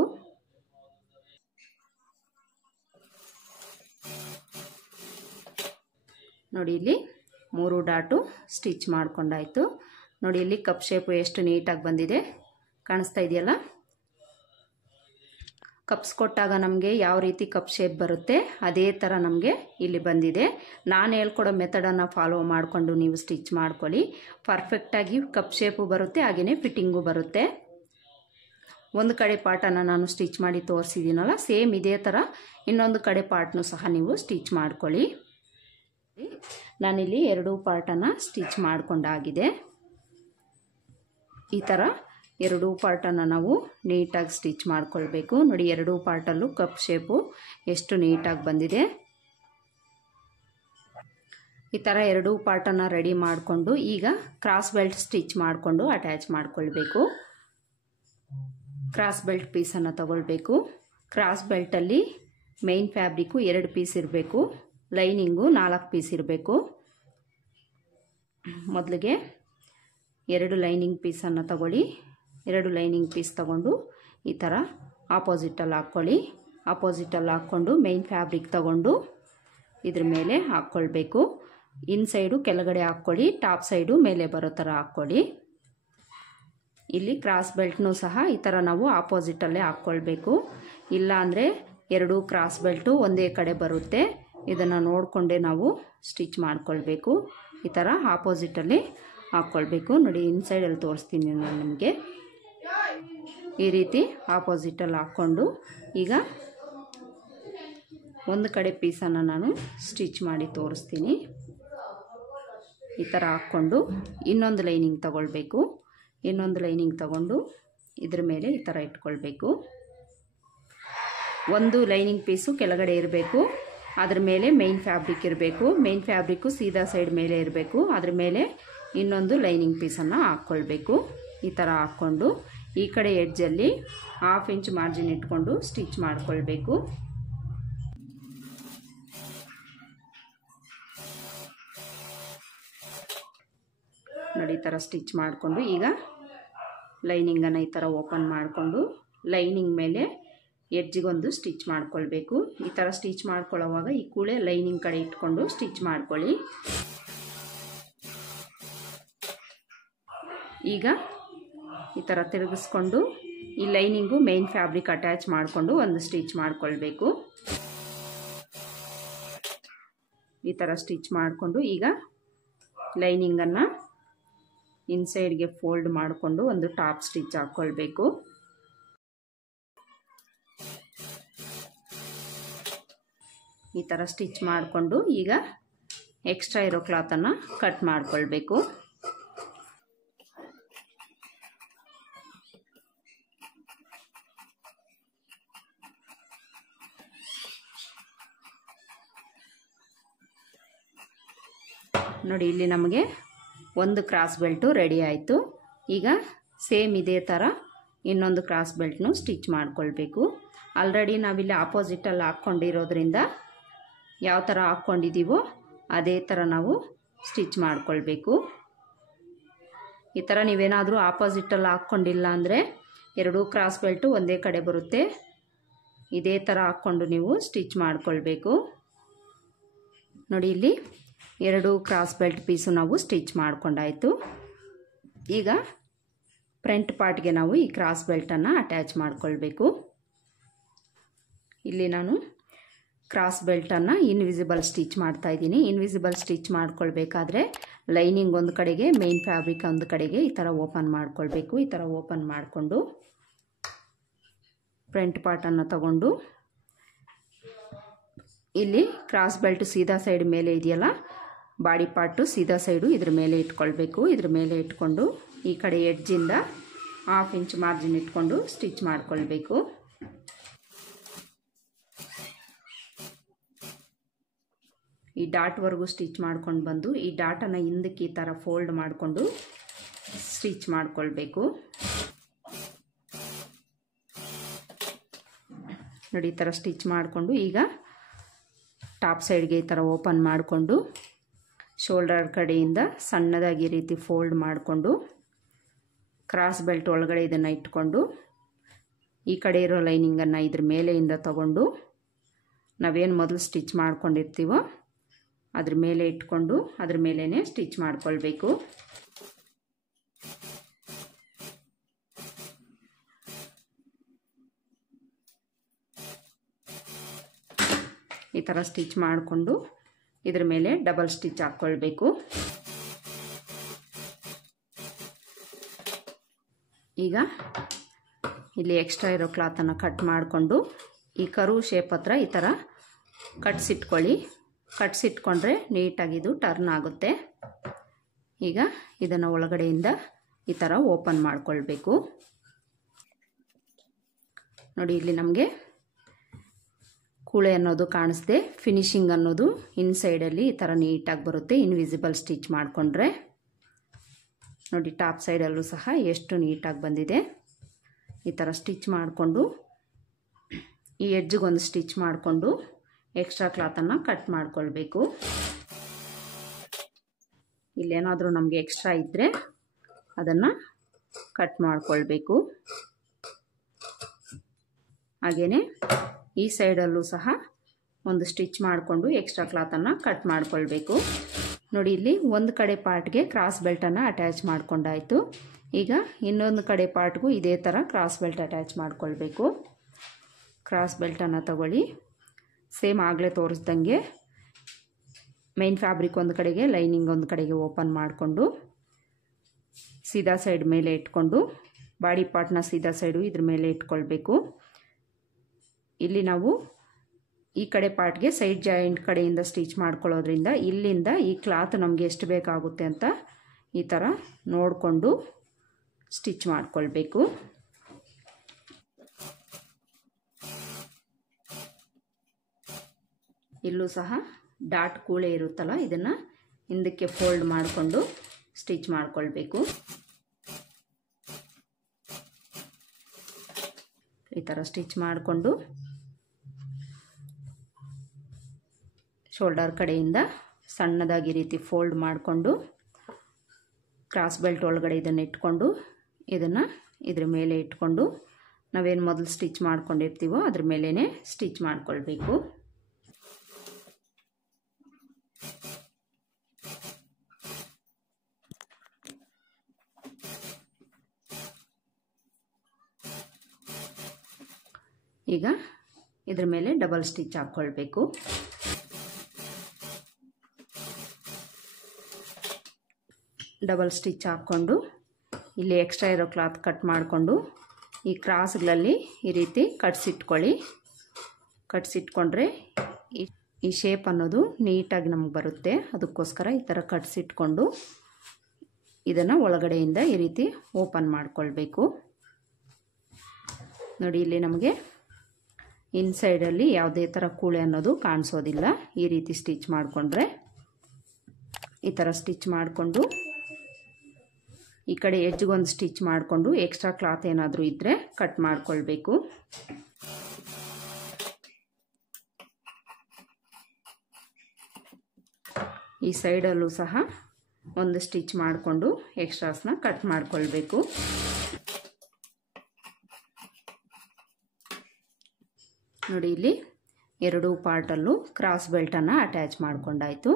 ನೋಡಿ, ಇಲ್ಲಿ 3 ಡಾಟು ಸ್ಟಿಚ್ ಮಾಡ್ಕೊಂಡಾಯಿತು. ನೋಡಿ, ಇಲ್ಲಿ ಕಪ್ ಶೇಪು ಎಷ್ಟು ನೀಟಾಗಿ ಬಂದಿದೆ, ಕಾಣಿಸ್ತಾ ಇದೆಯಲ್ಲ. ಕಪ್ಸ್ ಕೊಟ್ಟಾಗ ನಮಗೆ ಯಾವ ರೀತಿ ಕಪ್ ಶೇಪ್ ಬರುತ್ತೆ ಅದೇ ಥರ ನಮಗೆ ಇಲ್ಲಿ ಬಂದಿದೆ. ನಾನು ಹೇಳ್ಕೊಡೋ ಮೆಥಡನ್ನು ಫಾಲೋ ಮಾಡಿಕೊಂಡು ನೀವು ಸ್ಟಿಚ್ ಮಾಡ್ಕೊಳ್ಳಿ. ಪರ್ಫೆಕ್ಟಾಗಿ ಕಪ್ ಶೇಪು ಬರುತ್ತೆ, ಹಾಗೆಯೇ ಫಿಟ್ಟಿಂಗು ಬರುತ್ತೆ. ಒಂದು ಕಡೆ ಪಾರ್ಟನ್ನು ನಾನು ಸ್ಟಿಚ್ ಮಾಡಿ ತೋರಿಸಿದ್ದೀನಲ್ಲ, ಸೇಮ್ ಇದೇ ಥರ ಇನ್ನೊಂದು ಕಡೆ ಪಾರ್ಟ್ನು ಸಹ ನೀವು ಸ್ಟಿಚ್ ಮಾಡ್ಕೊಳ್ಳಿ. ನಾನಿಲ್ಲಿ 2 ಪಾರ್ಟನ್ನು ಸ್ಟಿಚ್ ಮಾಡ್ಕೊಂಡಾಗಿದೆ. ಈ ಥರ 2 ಪಾರ್ಟನ್ನು ನಾವು ನೀಟಾಗಿ ಸ್ಟಿಚ್ ಮಾಡ್ಕೊಳ್ಬೇಕು. ನೋಡಿ, 2 ಪಾರ್ಟಲ್ಲೂ ಕಪ್ ಶೇಪು ಎಷ್ಟು ನೀಟಾಗಿ ಬಂದಿದೆ. ಈ ಥರ 2 ಪಾರ್ಟನ್ನು ರೆಡಿ ಮಾಡಿಕೊಂಡು ಈಗ ಕ್ರಾಸ್ ಬೆಲ್ಟ್ ಸ್ಟಿಚ್ ಮಾಡಿಕೊಂಡು ಅಟ್ಯಾಚ್ ಮಾಡ್ಕೊಳ್ಬೇಕು. ಕ್ರಾಸ್ ಬೆಲ್ಟ್ ಪೀಸನ್ನು ತಗೊಳ್ಬೇಕು. ಕ್ರಾಸ್ ಬೆಲ್ಟಲ್ಲಿ ಮೇನ್ ಫ್ಯಾಬ್ರಿಕ್ಕು 2 ಪೀಸ್ ಇರಬೇಕು, ಲೈನಿಂಗು 4 ಪೀಸ್ ಇರಬೇಕು. ಮೊದಲಿಗೆ 2 ಲೈನಿಂಗ್ ಪೀಸನ್ನು ತಗೊಳ್ಳಿ. 2 ಲೈನಿಂಗ್ ಪೀಸ್ ತಗೊಂಡು ಈ ಥರ ಆಪೋಸಿಟಲ್ಲಿ ಹಾಕ್ಕೊಳ್ಳಿ. ಆಪೋಸಿಟಲ್ಲಿ ಹಾಕ್ಕೊಂಡು ಮೇನ್ ಫ್ಯಾಬ್ರಿಕ್ ತಗೊಂಡು ಇದ್ರ ಮೇಲೆ ಹಾಕ್ಕೊಳ್ಬೇಕು. ಇನ್ಸೈಡು ಕೆಳಗಡೆ ಹಾಕ್ಕೊಳ್ಳಿ, ಟಾಪ್ ಸೈಡು ಮೇಲೆ ಬರೋ ಥರ ಹಾಕ್ಕೊಳ್ಳಿ. ಇಲ್ಲಿ ಕ್ರಾಸ್ ಬೆಲ್ಟ್ನೂ ಸಹ ಈ ಥರ ನಾವು ಆಪೋಸಿಟಲ್ಲೇ ಹಾಕ್ಕೊಳ್ಬೇಕು. ಇಲ್ಲ ಅಂದರೆ 2 ಕ್ರಾಸ್ ಬೆಲ್ಟು ಒಂದೇ ಕಡೆ ಬರುತ್ತೆ. ಇದನ್ನು ನೋಡಿಕೊಂಡೇ ನಾವು ಸ್ಟಿಚ್ ಮಾಡ್ಕೊಳ್ಬೇಕು. ಈ ಥರ ಆಪೋಸಿಟಲ್ಲಿ ಹಾಕ್ಕೊಳ್ಬೇಕು. ನೋಡಿ, ಇನ್ಸೈಡಲ್ಲಿ ತೋರಿಸ್ತೀನಿ ನಾನು ನಿಮಗೆ. ಈ ರೀತಿ ಆಪೋಸಿಟಲ್ಲಿ ಹಾಕ್ಕೊಂಡು ಈಗ ಒಂದು ಕಡೆ ಪೀಸನ್ನು ನಾನು ಸ್ಟಿಚ್ ಮಾಡಿ ತೋರಿಸ್ತೀನಿ. ಈ ಥರ ಹಾಕ್ಕೊಂಡು ಇನ್ನೊಂದು ಲೈನಿಂಗ್ ತಗೊಳ್ಬೇಕು. ಇನ್ನೊಂದು ಲೈನಿಂಗ್ ತಗೊಂಡು ಇದ್ರ ಮೇಲೆ ಈ ಥರ ಇಟ್ಕೊಳ್ಬೇಕು. ಒಂದು ಲೈನಿಂಗ್ ಪೀಸು ಕೆಳಗಡೆ ಇರಬೇಕು, ಅದ್ರ ಮೇಲೆ ಮೇನ್ ಫ್ಯಾಬ್ರಿಕ್ ಇರಬೇಕು. ಮೇನ್ ಫ್ಯಾಬ್ರಿಕ್ಕು ಸೀದಾ ಸೈಡ್ ಮೇಲೆ ಇರಬೇಕು. ಅದ್ರ ಮೇಲೆ ಇನ್ನೊಂದು ಲೈನಿಂಗ್ ಪೀಸನ್ನು ಹಾಕ್ಕೊಳ್ಬೇಕು. ಈ ಥರ ಹಾಕ್ಕೊಂಡು ಈ ಕಡೆ ಎಡ್ಜಲ್ಲಿ 1/2 ಇಂಚ್ ಮಾರ್ಜಿನ್ ಇಟ್ಕೊಂಡು ಸ್ಟಿಚ್ ಮಾಡ್ಕೊಳ್ಬೇಕು. ನೋಡಿ, ಈ ಥರ ಸ್ಟಿಚ್ ಮಾಡಿಕೊಂಡು ಈಗ ಲೈನಿಂಗನ್ನು ಈ ಥರ ಓಪನ್ ಮಾಡಿಕೊಂಡು ಲೈನಿಂಗ್ ಮೇಲೆ ಎಡ್ಜಿಗೊಂದು ಸ್ಟಿಚ್ ಮಾಡ್ಕೊಳ್ಬೇಕು. ಈ ಥರ ಸ್ಟಿಚ್ ಮಾಡ್ಕೊಳ್ಳೋವಾಗ ಈ ಕೂಳೆ ಲೈನಿಂಗ್ ಕಡೆ ಇಟ್ಕೊಂಡು ಸ್ಟಿಚ್ ಮಾಡ್ಕೊಳ್ಳಿ. ಈಗ ಈ ಥರ ತಿರುಗಿಸ್ಕೊಂಡು ಈ ಲೈನಿಂಗು ಮೇನ್ ಫ್ಯಾಬ್ರಿಕ್ ಅಟ್ಯಾಚ್ ಮಾಡಿಕೊಂಡು ಒಂದು ಸ್ಟಿಚ್ ಮಾಡ್ಕೊಳ್ಬೇಕು. ಈ ಥರ ಸ್ಟಿಚ್ ಮಾಡಿಕೊಂಡು ಈಗ ಲೈನಿಂಗನ್ನು ಇನ್ಸೈಡ್ಗೆ ಫೋಲ್ಡ್ ಮಾಡಿಕೊಂಡು ಒಂದು ಟಾಪ್ ಸ್ಟಿಚ್ ಹಾಕ್ಕೊಳ್ಬೇಕು. ಈ ಥರ ಸ್ಟಿಚ್ ಮಾಡಿಕೊಂಡು ಈಗ ಎಕ್ಸ್ಟ್ರಾ ಇರೋ ಕ್ಲಾತನ್ನು ಕಟ್ ಮಾಡ್ಕೊಳ್ಬೇಕು. ನೋಡಿ ಇಲ್ಲಿ ನಮಗೆ ಒಂದು ಕ್ರಾಸ್ ಬೆಲ್ಟು ರೆಡಿ ಆಯಿತು. ಈಗ ಸೇಮ್ ಇದೇ ಥರ ಇನ್ನೊಂದು ಕ್ರಾಸ್ ಬೆಲ್ಟ್ನು ಸ್ಟಿಚ್ ಮಾಡ್ಕೊಳ್ಬೇಕು. ಆಲ್ರೆಡಿ ನಾವಿಲ್ಲಿ ಆಪೋಸಿಟಲ್ಲಿ ಹಾಕ್ಕೊಂಡಿರೋದ್ರಿಂದ ಯಾವ ಥರ ಹಾಕ್ಕೊಂಡಿದ್ದೀವೋ ಅದೇ ಥರ ನಾವು ಸ್ಟಿಚ್ ಮಾಡ್ಕೊಳ್ಬೇಕು. ಈ ಥರ ನೀವೇನಾದರೂ ಆಪೋಸಿಟಲ್ಲಿ ಹಾಕ್ಕೊಂಡಿಲ್ಲ ಅಂದರೆ ಎರಡೂ ಕ್ರಾಸ್ ಬೆಲ್ಟು ಒಂದೇ ಕಡೆ ಬರುತ್ತೆ. ಇದೇ ಥರ ಹಾಕ್ಕೊಂಡು ನೀವು ಸ್ಟಿಚ್ ಮಾಡ್ಕೊಳ್ಬೇಕು. ನೋಡಿ ಇಲ್ಲಿ ಎರಡು ಕ್ರಾಸ್ ಬೆಲ್ಟ್ ಪೀಸು ನಾವು ಸ್ಟಿಚ್ ಮಾಡ್ಕೊಂಡಾಯಿತು. ಈಗ ಫ್ರಂಟ್ ಪಾರ್ಟ್ಗೆ ನಾವು ಈ ಕ್ರಾಸ್ ಬೆಲ್ಟನ್ನು ಅಟ್ಯಾಚ್ ಮಾಡ್ಕೊಳ್ಬೇಕು. ಇಲ್ಲಿ ನಾನು ಕ್ರಾಸ್ ಬೆಲ್ಟನ್ನು ಇನ್ವಿಸಿಬಲ್ ಸ್ಟಿಚ್ ಮಾಡ್ತಾಯಿದ್ದೀನಿ. ಇನ್ವಿಸಿಬಲ್ ಸ್ಟಿಚ್ ಮಾಡ್ಕೊಳ್ಬೇಕಾದ್ರೆ ಲೈನಿಂಗ್ ಒಂದು ಕಡೆಗೆ, ಮೇನ್ ಫ್ಯಾಬ್ರಿಕ್ ಒಂದು ಕಡೆಗೆ ಈ ಥರ ಓಪನ್ ಮಾಡ್ಕೊಳ್ಬೇಕು. ಈ ಥರ ಓಪನ್ ಮಾಡಿಕೊಂಡು ಫ್ರಂಟ್ ಪಾರ್ಟನ್ನು ತಗೊಂಡು ಇಲ್ಲಿ ಕ್ರಾಸ್ ಬೆಲ್ಟ್ ಸೀದಾ ಸೈಡ್ ಮೇಲೆ ಇದೆಯಲ್ಲ, ಬಾಡಿ ಪಾರ್ಟು ಸೀದಾ ಸೈಡು ಇದ್ರ ಮೇಲೆ ಇಟ್ಕೊಳ್ಬೇಕು. ಇದ್ರ ಮೇಲೆ ಇಟ್ಕೊಂಡು ಈ ಕಡೆ ಎಡ್ಜಿಂದ 1/2 ಇಂಚ್ ಮಾರ್ಜಿನ್ ಇಟ್ಕೊಂಡು ಸ್ಟಿಚ್ ಮಾಡ್ಕೊಳ್ಬೇಕು. ಈ ಡಾಟ್ವರೆಗೂ ಸ್ಟಿಚ್ ಮಾಡ್ಕೊಂಡು ಬಂದು ಈ ಡಾಟನ್ನು ಹಿಂದಕ್ಕೆ ಈ ಥರ ಫೋಲ್ಡ್ ಮಾಡಿಕೊಂಡು ಸ್ಟಿಚ್ ಮಾಡ್ಕೊಳ್ಬೇಕು. ನೋಡಿ ಈ ಥರ ಸ್ಟಿಚ್ ಮಾಡಿಕೊಂಡು ಈಗ ಟಾಪ್ ಸೈಡ್ಗೆ ಈ ಥರ ಓಪನ್ ಮಾಡಿಕೊಂಡು ಶೋಲ್ಡರ್ ಕಡೆಯಿಂದ ಸಣ್ಣದಾಗಿ ಈ ರೀತಿ ಫೋಲ್ಡ್ ಮಾಡಿಕೊಂಡು ಕ್ರಾಸ್ ಬೆಲ್ಟ್ ಒಳಗಡೆ ಇದನ್ನು ಇಟ್ಕೊಂಡು ಈ ಕಡೆ ಇರೋ ಲೈನಿಂಗನ್ನು ಇದ್ರ ಮೇಲೆಯಿಂದ ತಗೊಂಡು ನಾವೇನು ಮೊದಲು ಸ್ಟಿಚ್ ಮಾಡ್ಕೊಂಡಿರ್ತೀವೋ ಅದ್ರ ಮೇಲೆ ಇಟ್ಕೊಂಡು ಅದ್ರ ಮೇಲೇ ಸ್ಟಿಚ್ ಮಾಡ್ಕೊಳ್ಬೇಕು. ಈ ಥರ ಸ್ಟಿಚ್ ಮಾಡಿಕೊಂಡು ಇದ್ರ ಮೇಲೆ ಡಬಲ್ ಸ್ಟಿಚ್ ಹಾಕ್ಕೊಳ್ಬೇಕು. ಈಗ ಇಲ್ಲಿ ಎಕ್ಸ್ಟ್ರಾ ಇರೋ ಕ್ಲಾತನ್ನು ಕಟ್ ಮಾಡಿಕೊಂಡು ಈ ಕರು ಶೇಪ್ ಹತ್ರ ಈ ಥರ ಕಟ್ಸಿಟ್ಕೊಳ್ಳಿ. ಕಟ್ಸಿಟ್ಕೊಂಡ್ರೆ ನೀಟಾಗಿ ಇದು ಟರ್ನ್ ಆಗುತ್ತೆ. ಈಗ ಇದನ್ನು ಒಳಗಡೆಯಿಂದ ಈ ಥರ ಓಪನ್ ಮಾಡ್ಕೊಳ್ಬೇಕು. ನೋಡಿ ಇಲ್ಲಿ ನಮಗೆ ಕೂಳೆ ಅನ್ನೋದು ಕಾಣಿಸ್ದೆ, ಫಿನಿಶಿಂಗ್ ಅನ್ನೋದು ಇನ್ಸೈಡಲ್ಲಿ ಈ ಥರ ನೀಟಾಗಿ ಬರುತ್ತೆ ಇನ್ವಿಸಿಬಲ್ ಸ್ಟಿಚ್ ಮಾಡಿಕೊಂಡ್ರೆ. ನೋಡಿ ಟಾಪ್ ಸೈಡಲ್ಲೂ ಸಹ ಎಷ್ಟು ನೀಟಾಗಿ ಬಂದಿದೆ. ಈ ಥರ ಸ್ಟಿಚ್ ಮಾಡಿಕೊಂಡು ಈ ಎಡ್ಜ್ಗೊಂದು ಸ್ಟಿಚ್ ಮಾಡಿಕೊಂಡು ಎಕ್ಸ್ಟ್ರಾ ಕ್ಲಾತನ್ನು ಕಟ್ ಮಾಡ್ಕೊಳ್ಬೇಕು. ಇಲ್ಲೇನಾದರೂ ನಮಗೆ ಎಕ್ಸ್ಟ್ರಾ ಇದ್ದರೆ ಅದನ್ನು ಕಟ್ ಮಾಡ್ಕೊಳ್ಬೇಕು. ಹಾಗೆಯೇ ಈ ಸೈಡಲ್ಲೂ ಸಹ ಒಂದು ಸ್ಟಿಚ್ ಮಾಡಿಕೊಂಡು ಎಕ್ಸ್ಟ್ರಾ ಕ್ಲಾತನ್ನು ಕಟ್ ಮಾಡ್ಕೊಳ್ಬೇಕು. ನೋಡಿ ಇಲ್ಲಿ ಒಂದು ಕಡೆ ಪಾರ್ಟ್ಗೆ ಕ್ರಾಸ್ ಬೆಲ್ಟನ್ನು ಅಟ್ಯಾಚ್ ಮಾಡ್ಕೊಂಡಾಯಿತು. ಈಗ ಇನ್ನೊಂದು ಕಡೆ ಪಾರ್ಟ್ಗೂ ಇದೇ ಥರ ಕ್ರಾಸ್ ಬೆಲ್ಟ್ ಅಟ್ಯಾಚ್ ಮಾಡ್ಕೊಳ್ಬೇಕು. ಕ್ರಾಸ್ ಬೆಲ್ಟನ್ನು ತಗೊಳ್ಳಿ. ಸೇಮ್ ಆಗಲೇ ತೋರಿಸ್ದಂಗೆ ಮೇನ್ ಫ್ಯಾಬ್ರಿಕ್ ಒಂದು ಕಡೆಗೆ, ಲೈನಿಂಗ್ ಒಂದು ಕಡೆಗೆ ಓಪನ್ ಮಾಡಿಕೊಂಡು ಸೀದಾ ಸೈಡ್ ಮೇಲೆ ಇಟ್ಕೊಂಡು ಬಾಡಿ ಪಾರ್ಟ್ನ ಸೀದಾ ಸೈಡು ಇದ್ರ ಮೇಲೆ ಇಟ್ಕೊಳ್ಬೇಕು. ಇಲ್ಲಿ ನಾವು ಈ ಕಡೆ ಪಾರ್ಟ್ಗೆ ಸೈಡ್ ಜಾಯಿಂಟ್ ಕಡೆಯಿಂದ ಸ್ಟಿಚ್ ಮಾಡ್ಕೊಳ್ಳೋದ್ರಿಂದ ಇಲ್ಲಿಂದ ಈ ಕ್ಲಾತ್ ನಮಗೆ ಎಷ್ಟು ಬೇಕಾಗುತ್ತೆ ಅಂತ ಈ ಥರ ನೋಡಿಕೊಂಡು ಸ್ಟಿಚ್ ಮಾಡ್ಕೊಳ್ಬೇಕು. ಇಲ್ಲೂ ಸಹ ಡಾಟ್ ಕೂಳೆ ಇರುತ್ತಲ್ಲ, ಇದನ್ನು ಹಿಂದಕ್ಕೆ ಫೋಲ್ಡ್ ಮಾಡಿಕೊಂಡು ಸ್ಟಿಚ್ ಮಾಡ್ಕೊಳ್ಬೇಕು. ಈ ಥರ ಸ್ಟಿಚ್ ಮಾಡಿಕೊಂಡು ಶೋಲ್ಡರ್ ಕಡೆಯಿಂದ ಸಣ್ಣದಾಗಿ ರೀತಿ ಫೋಲ್ಡ್ ಮಾಡಿಕೊಂಡು ಕ್ರಾಸ್ ಬೆಲ್ಟ್ ಒಳಗಡೆ ಇದನ್ನು ಇಟ್ಕೊಂಡು ಇದನ್ನು ಇದ್ರ ಮೇಲೆ ಇಟ್ಕೊಂಡು ನಾವೇನು ಮೊದಲು ಸ್ಟಿಚ್ ಮಾಡ್ಕೊಂಡಿರ್ತೀವೋ ಅದ್ರ ಮೇಲೇ ಸ್ಟಿಚ್ ಮಾಡ್ಕೊಳ್ಬೇಕು. ಈಗ ಇದ್ರ ಮೇಲೆ ಡಬಲ್ ಸ್ಟಿಚ್ ಹಾಕ್ಕೊಳ್ಬೇಕು. ಡಬಲ್ ಸ್ಟಿಚ್ ಹಾಕ್ಕೊಂಡು ಇಲ್ಲಿ ಎಕ್ಸ್ಟ್ರಾ ಇರೋ ಕ್ಲಾತ್ ಕಟ್ ಮಾಡಿಕೊಂಡು ಈ ಕ್ರಾಸ್ಗಳಲ್ಲಿ ಈ ರೀತಿ ಕಟ್ಸಿಟ್ಕೊಳ್ಳಿ. ಕಟ್ಸಿಟ್ಕೊಂಡ್ರೆ ಈ ಶೇಪ್ ಅನ್ನೋದು ನೀಟಾಗಿ ನಮಗೆ ಬರುತ್ತೆ. ಅದಕ್ಕೋಸ್ಕರ ಈ ಥರ ಕಟ್ಸಿಟ್ಕೊಂಡು ಇದನ್ನು ಒಳಗಡೆಯಿಂದ ಈ ರೀತಿ ಓಪನ್ ಮಾಡ್ಕೊಳ್ಬೇಕು. ನೋಡಿ ಇಲ್ಲಿ ನಮಗೆ ಇನ್ಸೈಡಲ್ಲಿ ಯಾವುದೇ ಥರ ಕೂಳೆ ಅನ್ನೋದು ಕಾಣಿಸೋದಿಲ್ಲ. ಈ ರೀತಿ ಸ್ಟಿಚ್ ಮಾಡಿಕೊಂಡ್ರೆ ಈ ಥರ ಸ್ಟಿಚ್ ಮಾಡಿಕೊಂಡು ಈ ಕಡೆ ಎಡ್ಜ್ಗೊಂದು ಸ್ಟಿಚ್ ಮಾಡಿಕೊಂಡು ಎಕ್ಸ್ಟ್ರಾ ಕ್ಲಾತ್ ಏನಾದರೂ ಇದ್ದರೆ ಕಟ್ ಮಾಡ್ಕೊಳ್ಬೇಕು. ಈ ಸೈಡಲ್ಲೂ ಸಹ ಒಂದು ಸ್ಟಿಚ್ ಮಾಡಿಕೊಂಡು ಎಕ್ಸ್ಟ್ರಾಸ್ನ ಕಟ್ ಮಾಡ್ಕೊಳ್ಬೇಕು. ನೋಡಿ ಇಲ್ಲಿ ಎರಡೂ ಪಾರ್ಟಲ್ಲೂ ಕ್ರಾಸ್ ಬೆಲ್ಟನ್ನು ಅಟ್ಯಾಚ್ ಮಾಡ್ಕೊಂಡಾಯಿತು.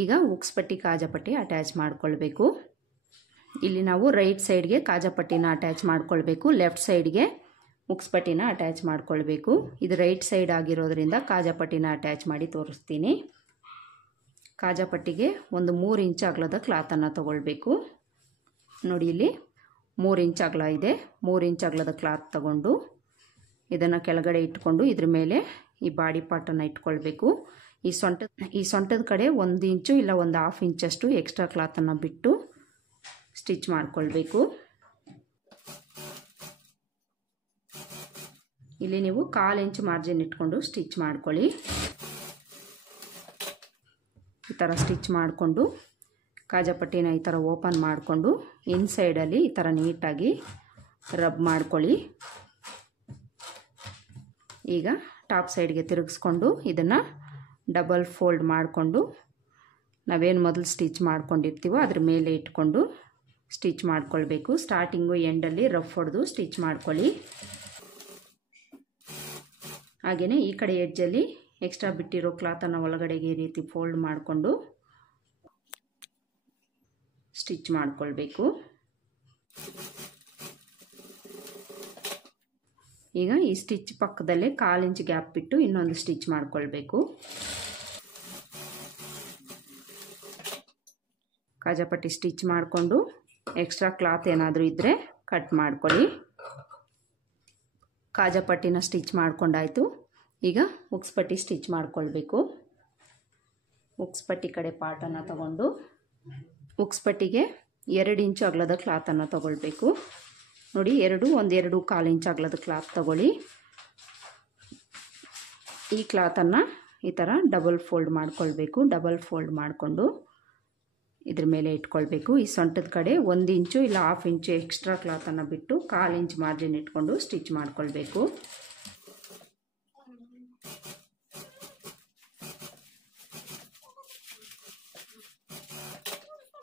ಈಗ ಉಕ್ಸ್ಪಟ್ಟಿ ಕಾಜಾಪಟ್ಟಿ ಅಟ್ಯಾಚ್ ಮಾಡ್ಕೊಳ್ಬೇಕು. ಇಲ್ಲಿ ನಾವು ರೈಟ್ ಸೈಡ್ಗೆ ಕಾಜಾಪಟ್ಟಿನ ಅಟ್ಯಾಚ್ ಮಾಡ್ಕೊಳ್ಬೇಕು, ಲೆಫ್ಟ್ ಸೈಡ್ಗೆ ಉಕ್ಸ್ಪಟ್ಟಿನ ಅಟ್ಯಾಚ್ ಮಾಡ್ಕೊಳ್ಬೇಕು. ಇದು ರೈಟ್ ಸೈಡ್ ಆಗಿರೋದ್ರಿಂದ ಕಾಜಾಪಟ್ಟಿನ ಅಟ್ಯಾಚ್ ಮಾಡಿ ತೋರಿಸ್ತೀನಿ. ಕಾಜಾಪಟ್ಟಿಗೆ ಒಂದು 3 ಇಂಚ್ ಅಗಲದ ಕ್ಲಾತನ್ನು ತಗೊಳ್ಬೇಕು. ನೋಡಿ ಇಲ್ಲಿ 3 ಇಂಚ್ ಅಗಲ ಇದೆ. 3 ಇಂಚ್ ಅಗಲದ ಕ್ಲಾತ್ ತಗೊಂಡು ಇದನ್ನು ಕೆಳಗಡೆ ಇಟ್ಕೊಂಡು ಇದ್ರ ಮೇಲೆ ಈ ಬಾಡಿ ಪಾರ್ಟನ್ನು ಇಟ್ಕೊಳ್ಬೇಕು. ಈ ಸೊಂಟದ ಕಡೆ 1 ಇಂಚು ಇಲ್ಲ 1/2 ಇಂಚಷ್ಟು ಎಕ್ಸ್ಟ್ರಾ ಕ್ಲಾತನ್ನು ಬಿಟ್ಟು ಸ್ಟಿಚ್ ಮಾಡ್ಕೊಳ್ಬೇಕು. ಇಲ್ಲಿ ನೀವು 1/4 ಇಂಚ್ ಮಾರ್ಜಿನ್ ಇಟ್ಕೊಂಡು ಸ್ಟಿಚ್ ಮಾಡ್ಕೊಳ್ಳಿ. ಈ ಥರ ಸ್ಟಿಚ್ ಮಾಡಿಕೊಂಡು ಕಾಜಾಪಟ್ಟಿನ ಈ ಥರ ಓಪನ್ ಮಾಡಿಕೊಂಡು ಇನ್ಸೈಡಲ್ಲಿ ಈ ಥರ ನೀಟಾಗಿ ರಬ್ ಮಾಡ್ಕೊಳ್ಳಿ. ಈಗ ಟಾಪ್ ಸೈಡ್ಗೆ ತಿರುಗಿಸ್ಕೊಂಡು ಇದನ್ನು ಡಬಲ್ ಫೋಲ್ಡ್ ಮಾಡಿಕೊಂಡು ನಾವೇನು ಮೊದಲು ಸ್ಟಿಚ್ ಮಾಡ್ಕೊಂಡಿರ್ತೀವೋ ಅದ್ರ ಮೇಲೆ ಇಟ್ಕೊಂಡು ಸ್ಟಿಚ್ ಮಾಡ್ಕೊಳ್ಬೇಕು. ಸ್ಟಾರ್ಟಿಂಗು ಎಂಡಲ್ಲಿ ರಫ್ ಹೊಡೆದು ಸ್ಟಿಚ್ ಮಾಡ್ಕೊಳ್ಳಿ. ಹಾಗೆಯೇ ಈ ಕಡೆ ಎಡ್ಜಲ್ಲಿ ಎಕ್ಸ್ಟ್ರಾ ಬಿಟ್ಟಿರೋ ಕ್ಲಾತನ್ನು ಒಳಗಡೆಗೆ ಈ ರೀತಿ ಫೋಲ್ಡ್ ಮಾಡಿಕೊಂಡು ಸ್ಟಿಚ್ ಮಾಡ್ಕೊಳ್ಬೇಕು. ಈಗ ಈ ಸ್ಟಿಚ್ ಪಕ್ಕದಲ್ಲೇ 1/4 ಇಂಚ್ ಗ್ಯಾಪ್ ಬಿಟ್ಟು ಇನ್ನೊಂದು ಸ್ಟಿಚ್ ಮಾಡ್ಕೊಳ್ಬೇಕು. ಕಾಜಾಪಟ್ಟಿ ಸ್ಟಿಚ್ ಮಾಡಿಕೊಂಡು ಎಕ್ಸ್ಟ್ರಾ ಕ್ಲಾತ್ ಏನಾದರೂ ಇದ್ದರೆ ಕಟ್ ಮಾಡ್ಕೊಳ್ಳಿ. ಕಾಜಾಪಟ್ಟಿನ ಸ್ಟಿಚ್ ಮಾಡ್ಕೊಂಡಾಯಿತು. ಈಗ ಉಕ್ಸ್ಪಟ್ಟಿ ಸ್ಟಿಚ್ ಮಾಡ್ಕೊಳ್ಬೇಕು. ಉಕ್ಸ್ಪಟ್ಟಿ ಕಡೆ ಪಾರ್ಟನ್ನು ತಗೊಂಡು ಉಕ್ಸ್ಪಟ್ಟಿಗೆ 2 ಇಂಚು ಅಗಲದ ಕ್ಲಾತನ್ನು ತಗೊಳ್ಬೇಕು. ನೋಡಿ 1 1/4 ಇಂಚ್ ಅಗಲದ ಕ್ಲಾತ್ ತಗೊಳ್ಳಿ. ಈ ಕ್ಲಾತನ್ನು ಈ ಥರ ಡಬಲ್ ಫೋಲ್ಡ್ ಮಾಡ್ಕೊಳ್ಬೇಕು. ಡಬಲ್ ಫೋಲ್ಡ್ ಮಾಡಿಕೊಂಡು ಇದ್ರ ಮೇಲೆ ಇಟ್ಕೊಳ್ಬೇಕು. ಈ ಸೊಂಟದ ಕಡೆ 1 ಇಂಚು ಇಲ್ಲ 1/2 ಇಂಚು ಎಕ್ಸ್ಟ್ರಾ ಕ್ಲಾತನ್ನು ಬಿಟ್ಟು 1/4 ಇಂಚ್ ಮಾರ್ಜಿನ್ ಇಟ್ಕೊಂಡು ಸ್ಟಿಚ್ ಮಾಡ್ಕೊಳ್ಬೇಕು.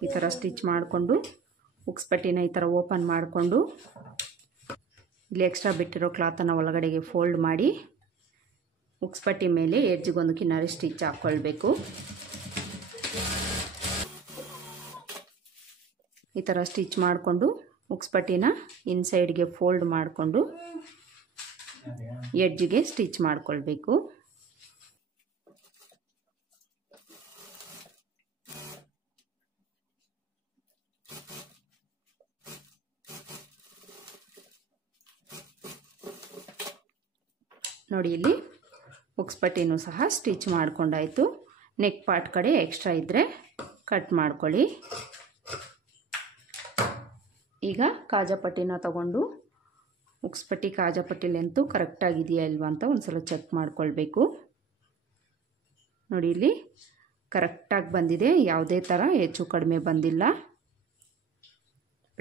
ಈ ಥರ ಸ್ಟಿಚ್ ಮಾಡಿಕೊಂಡು ಉಕ್ಸ್ಪಟ್ಟಿನ ಈ ಥರ ಓಪನ್ ಮಾಡಿಕೊಂಡು ಇಲ್ಲಿ ಎಕ್ಸ್ಟ್ರಾ ಬಿಟ್ಟಿರೋ ಕ್ಲಾತನ್ನು ಒಳಗಡೆಗೆ ಫೋಲ್ಡ್ ಮಾಡಿ ಉಕ್ಸ್ಪಟ್ಟಿ ಮೇಲೆ ಎಡ್ಜ್ಗೊಂದು ಕಿನಾರಿ ಸ್ಟಿಚ್ ಹಾಕ್ಕೊಳ್ಬೇಕು. ಈ ಥರ ಸ್ಟಿಚ್ ಮಾಡಿಕೊಂಡು ಉಕ್ಸ್ಪಟ್ಟಿನ ಇನ್ಸೈಡ್ಗೆ ಫೋಲ್ಡ್ ಮಾಡಿಕೊಂಡು ಎಡ್ಜ್ಗೆ ಸ್ಟಿಚ್ ಮಾಡ್ಕೊಳ್ಬೇಕು. ನೋಡಿ ಇಲ್ಲಿ ಉಕ್ಸ್ಪಟ್ಟಿನೂ ಸಹ ಸ್ಟಿಚ್ ಮಾಡ್ಕೊಂಡಾಯಿತು. ನೆಕ್ ಪಾರ್ಟ್ ಕಡೆ ಎಕ್ಸ್ಟ್ರಾ ಇದ್ದರೆ ಕಟ್ ಮಾಡ್ಕೊಳ್ಳಿ. ಈಗ ಕಾಜಾಪಟ್ಟಿನ ತಗೊಂಡು ಉಕ್ಸ್ಪಟ್ಟಿ ಕಾಜಾಪಟ್ಟಿ ಲೆಂತು ಕರೆಕ್ಟಾಗಿದೆಯಾ ಇಲ್ವಾ ಅಂತ ಒಂದು ಸಲ ಚೆಕ್ ಮಾಡ್ಕೊಳ್ಬೇಕು. ನೋಡಿ ಇಲ್ಲಿ ಕರೆಕ್ಟಾಗಿ ಬಂದಿದೆ, ಯಾವುದೇ ಥರ ಹೆಚ್ಚು ಕಡಿಮೆ ಬಂದಿಲ್ಲ.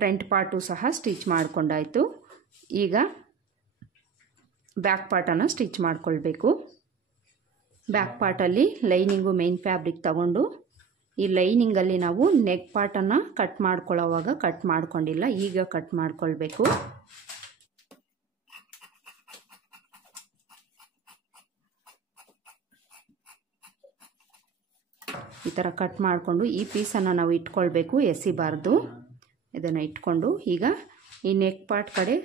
ಫ್ರಂಟ್ ಪಾರ್ಟು ಸಹ ಸ್ಟಿಚ್ ಮಾಡ್ಕೊಂಡಾಯಿತು. ಈಗ ಬ್ಯಾಕ್ ಪಾರ್ಟನ್ನು ಸ್ಟಿಚ್ ಮಾಡ್ಕೊಳ್ಬೇಕು. ಬ್ಯಾಕ್ ಪಾರ್ಟಲ್ಲಿ ಲೈನಿಂಗು ಮೇನ್ ಫ್ಯಾಬ್ರಿಕ್ ತಗೊಂಡು ಈ ಲೈನಿಂಗಲ್ಲಿ ನಾವು ನೆಕ್ ಪಾರ್ಟನ್ನು ಕಟ್ ಮಾಡ್ಕೊಳ್ಳೋವಾಗ ಕಟ್ ಮಾಡ್ಕೊಂಡಿಲ್ಲ, ಈಗ ಕಟ್ ಮಾಡ್ಕೊಳ್ಬೇಕು. ಈ ಥರ ಕಟ್ ಮಾಡಿಕೊಂಡು ಈ ಪೀಸನ್ನು ನಾವು ಇಟ್ಕೊಳ್ಬೇಕು, ಎಸಿಬಾರ್ದು. ಇದನ್ನು ಇಟ್ಕೊಂಡು ಈಗ ಈ ನೆಕ್ ಪಾರ್ಟ್ ಕಡೆ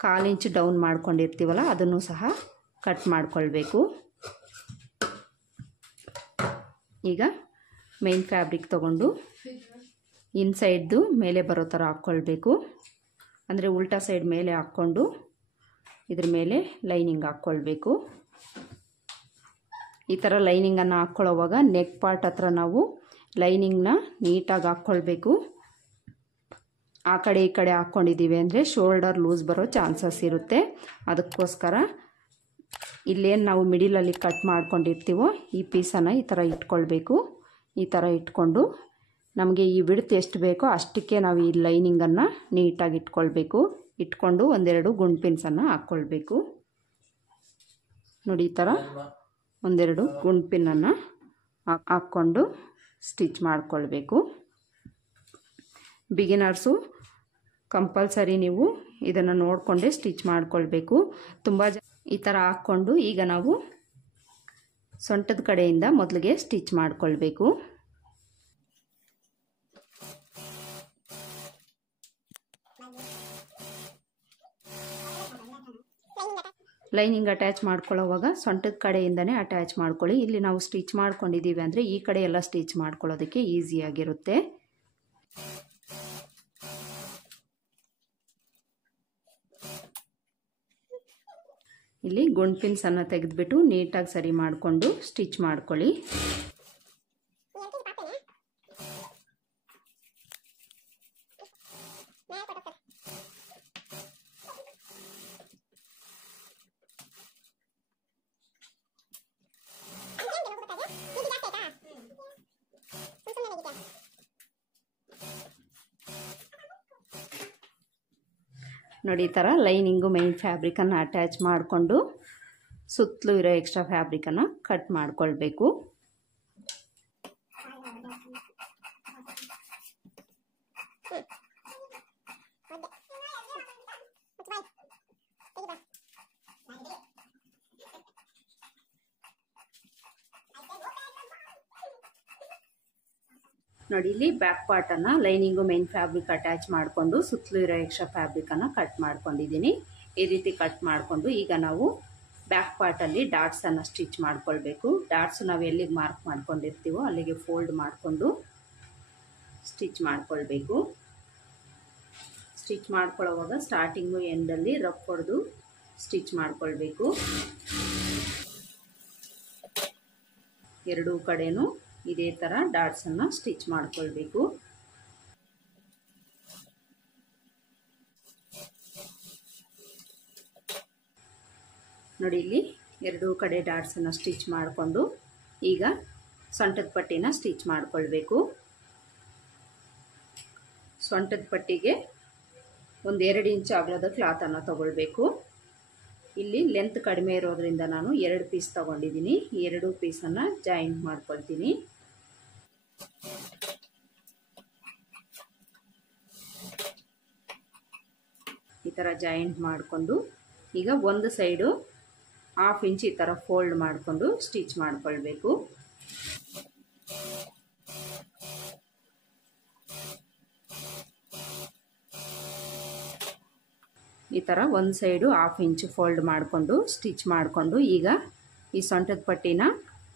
1/4 ಇಂಚ್ ಡೌನ್ ಮಾಡ್ಕೊಂಡಿರ್ತೀವಲ್ಲ ಅದನ್ನು ಸಹ ಕಟ್ ಮಾಡ್ಕೊಳ್ಬೇಕು. ಈಗ ಮೇನ್ ಫ್ಯಾಬ್ರಿಕ್ ತಗೊಂಡು ಇನ್ಸೈಡ್ದು ಮೇಲೆ ಬರೋ ಥರ ಹಾಕ್ಕೊಳ್ಬೇಕು. ಅಂದರೆ ಉಲ್ಟಾ ಸೈಡ್ ಮೇಲೆ ಹಾಕ್ಕೊಂಡು ಇದ್ರ ಮೇಲೆ ಲೈನಿಂಗ್ ಹಾಕ್ಕೊಳ್ಬೇಕು. ಈ ಥರ ಲೈನಿಂಗನ್ನು ಹಾಕ್ಕೊಳ್ಳೋವಾಗ ನೆಕ್ ಪಾರ್ಟ್ ಹತ್ರ ನಾವು ಲೈನಿಂಗ್ನ ನೀಟಾಗಿ ಹಾಕ್ಕೊಳ್ಬೇಕು. ಆ ಕಡೆ ಈ ಕಡೆ ಹಾಕ್ಕೊಂಡಿದ್ದೀವಿ ಅಂದರೆ ಶೋಲ್ಡರ್ ಲೂಸ್ ಬರೋ ಚಾನ್ಸಸ್ ಇರುತ್ತೆ. ಅದಕ್ಕೋಸ್ಕರ ಇಲ್ಲೇನು ನಾವು ಮಿಡಿಲಲ್ಲಿ ಕಟ್ ಮಾಡ್ಕೊಂಡಿರ್ತೀವೋ ಈ ಪೀಸನ್ನು ಈ ಥರ ಇಟ್ಕೊಳ್ಬೇಕು. ಈ ಥರ ಇಟ್ಕೊಂಡು ನಮಗೆ ಈ ವಿಡ್ತ್ ಎಷ್ಟು ಬೇಕೋ ಅಷ್ಟಕ್ಕೆ ನಾವು ಈ ಲೈನಿಂಗನ್ನು ನೀಟಾಗಿ ಇಟ್ಕೊಳ್ಬೇಕು. ಇಟ್ಕೊಂಡು ಒಂದೆರಡು ಗುಂಡ್ ಪಿನ್ಸನ್ನು ಹಾಕ್ಕೊಳ್ಬೇಕು. ನೋಡಿ ಈ ಥರ ಒಂದೆರಡು ಗುಂಡ್ ಪಿನ್ನನ್ನು ಹಾಕ್ಕೊಂಡು ಸ್ಟಿಚ್ ಮಾಡಿಕೊಳ್ಬೇಕು. ಬಿಗಿನರ್ಸು ಕಂಪಲ್ಸರಿ ನೀವು ಇದನ್ನು ನೋಡಿಕೊಂಡೇ ಸ್ಟಿಚ್ ಮಾಡಿಕೊಳ್ಬೇಕು. ತುಂಬ ಈ ಥರ ಹಾಕ್ಕೊಂಡು ಈಗ ನಾವು ಸೊಂಟದ ಕಡೆಯಿಂದ ಮೊದಲಿಗೆ ಸ್ಟಿಚ್ ಮಾಡಿಕೊಳ್ಬೇಕು. ಲೈನಿಂಗ್ ಅಟ್ಯಾಚ್ ಮಾಡ್ಕೊಳ್ಳೋವಾಗ ಸೊಂಟದ ಕಡೆಯಿಂದನೇ ಅಟ್ಯಾಚ್ ಮಾಡ್ಕೊಳ್ಳಿ. ಇಲ್ಲಿ ನಾವು ಸ್ಟಿಚ್ ಮಾಡ್ಕೊಂಡಿದ್ದೀವಿ ಅಂದರೆ ಈ ಕಡೆ ಎಲ್ಲ ಸ್ಟಿಚ್ ಮಾಡ್ಕೊಳ್ಳೋದಕ್ಕೆ ಈಸಿಯಾಗಿರುತ್ತೆ. ಇಲ್ಲಿ ಗುಂಡ್ ಪಿನ್ಸನ್ನು ತೆಗೆದುಬಿಟ್ಟು ನೀಟಾಗಿ ಸರಿ ಮಾಡಿಕೊಂಡು ಸ್ಟಿಚ್ ಮಾಡ್ಕೊಳ್ಳಿ. ನೋಡಿ ಈ ಥರ ಲೈನಿಂಗು ಮೈನ್ ಫ್ಯಾಬ್ರಿಕನ್ನು ಅಟ್ಯಾಚ್ ಮಾಡಿಕೊಂಡು ಸುತ್ತಲೂ ಇರೋ ಎಕ್ಸ್ಟ್ರಾ ಫ್ಯಾಬ್ರಿಕನ್ನು ಕಟ್ ಮಾಡಿಕೊಳ್ಬೇಕು. ನೋಡಿ ಇಲ್ಲಿ ಬ್ಯಾಕ್ ಪಾರ್ಟನ್ನು ಲೈನಿಂಗು ಮೈನ್ ಫ್ಯಾಬ್ರಿಕ್ ಅಟ್ಯಾಚ್ ಮಾಡಿಕೊಂಡು ಸುತ್ತಲೂ ಇರೋ ಎಕ್ಸ್ಟ್ರಾ ಫ್ಯಾಬ್ರಿಕನ್ನು ಕಟ್ ಮಾಡ್ಕೊಂಡಿದ್ದೀನಿ. ಈ ರೀತಿ ಕಟ್ ಮಾಡಿಕೊಂಡು ಈಗ ನಾವು ಬ್ಯಾಕ್ ಪಾರ್ಟಲ್ಲಿ ಡಾಟ್ಸನ್ನು ಸ್ಟಿಚ್ ಮಾಡ್ಕೊಳ್ಬೇಕು. ಡಾಟ್ಸು ನಾವು ಎಲ್ಲಿಗೆ ಮಾರ್ಕ್ ಮಾಡ್ಕೊಂಡಿರ್ತೀವೋ ಅಲ್ಲಿಗೆ ಫೋಲ್ಡ್ ಮಾಡಿಕೊಂಡು ಸ್ಟಿಚ್ ಮಾಡ್ಕೊಳ್ಬೇಕು. ಸ್ಟಿಚ್ ಮಾಡ್ಕೊಳ್ಳೋವಾಗ ಸ್ಟಾರ್ಟಿಂಗು ಎಂಡಲ್ಲಿ ರಫ್ ಹೊಡೆದು ಸ್ಟಿಚ್ ಮಾಡ್ಕೊಳ್ಬೇಕು. ಎರಡೂ ಕಡೆನೂ ಇದೇ ಥರ ಡಾಟ್ಸನ್ನು ಸ್ಟಿಚ್ ಮಾಡ್ಕೊಳ್ಬೇಕು. ನೋಡಿ ಇಲ್ಲಿ ಎರಡೂ ಕಡೆ ಡಾಟ್ಸನ್ನು ಸ್ಟಿಚ್ ಮಾಡಿಕೊಂಡು ಈಗ ಸೊಂಟದ ಪಟ್ಟಿನ ಸ್ಟಿಚ್ ಮಾಡ್ಕೊಳ್ಬೇಕು. ಸೊಂಟದ ಪಟ್ಟಿಗೆ ಒಂದು 2 ಇಂಚು ಅಗಲದ ಕ್ಲಾತನ್ನು ತಗೊಳ್ಬೇಕು. ಇಲ್ಲಿ ಲೆಂತ್ ಕಡಿಮೆ ಇರೋದ್ರಿಂದ ನಾನು 2 ಪೀಸ್ ತಗೊಂಡಿದ್ದೀನಿ. ಈ 2 ಪೀಸನ್ನು ಜಾಯಿಂಟ್ ಮಾಡ್ಕೊಳ್ತೀನಿ. ಈ ಥರ ಜಾಯಿಂಟ್ ಮಾಡಿಕೊಂಡು ಈಗ ಒಂದು ಸೈಡು 1/2 ಇಂಚ್ ಈ ಥರ ಫೋಲ್ಡ್ ಮಾಡಿಕೊಂಡು ಸ್ಟಿಚ್ ಮಾಡ್ಕೊಳ್ಬೇಕು. ಈ ಥರ ಒಂದು ಸೈಡು 1/2 ಇಂಚ್ ಫೋಲ್ಡ್ ಮಾಡಿಕೊಂಡು ಸ್ಟಿಚ್ ಮಾಡಿಕೊಂಡು ಈಗ ಈ ಸೊಂಟದ ಪಟ್ಟಿನ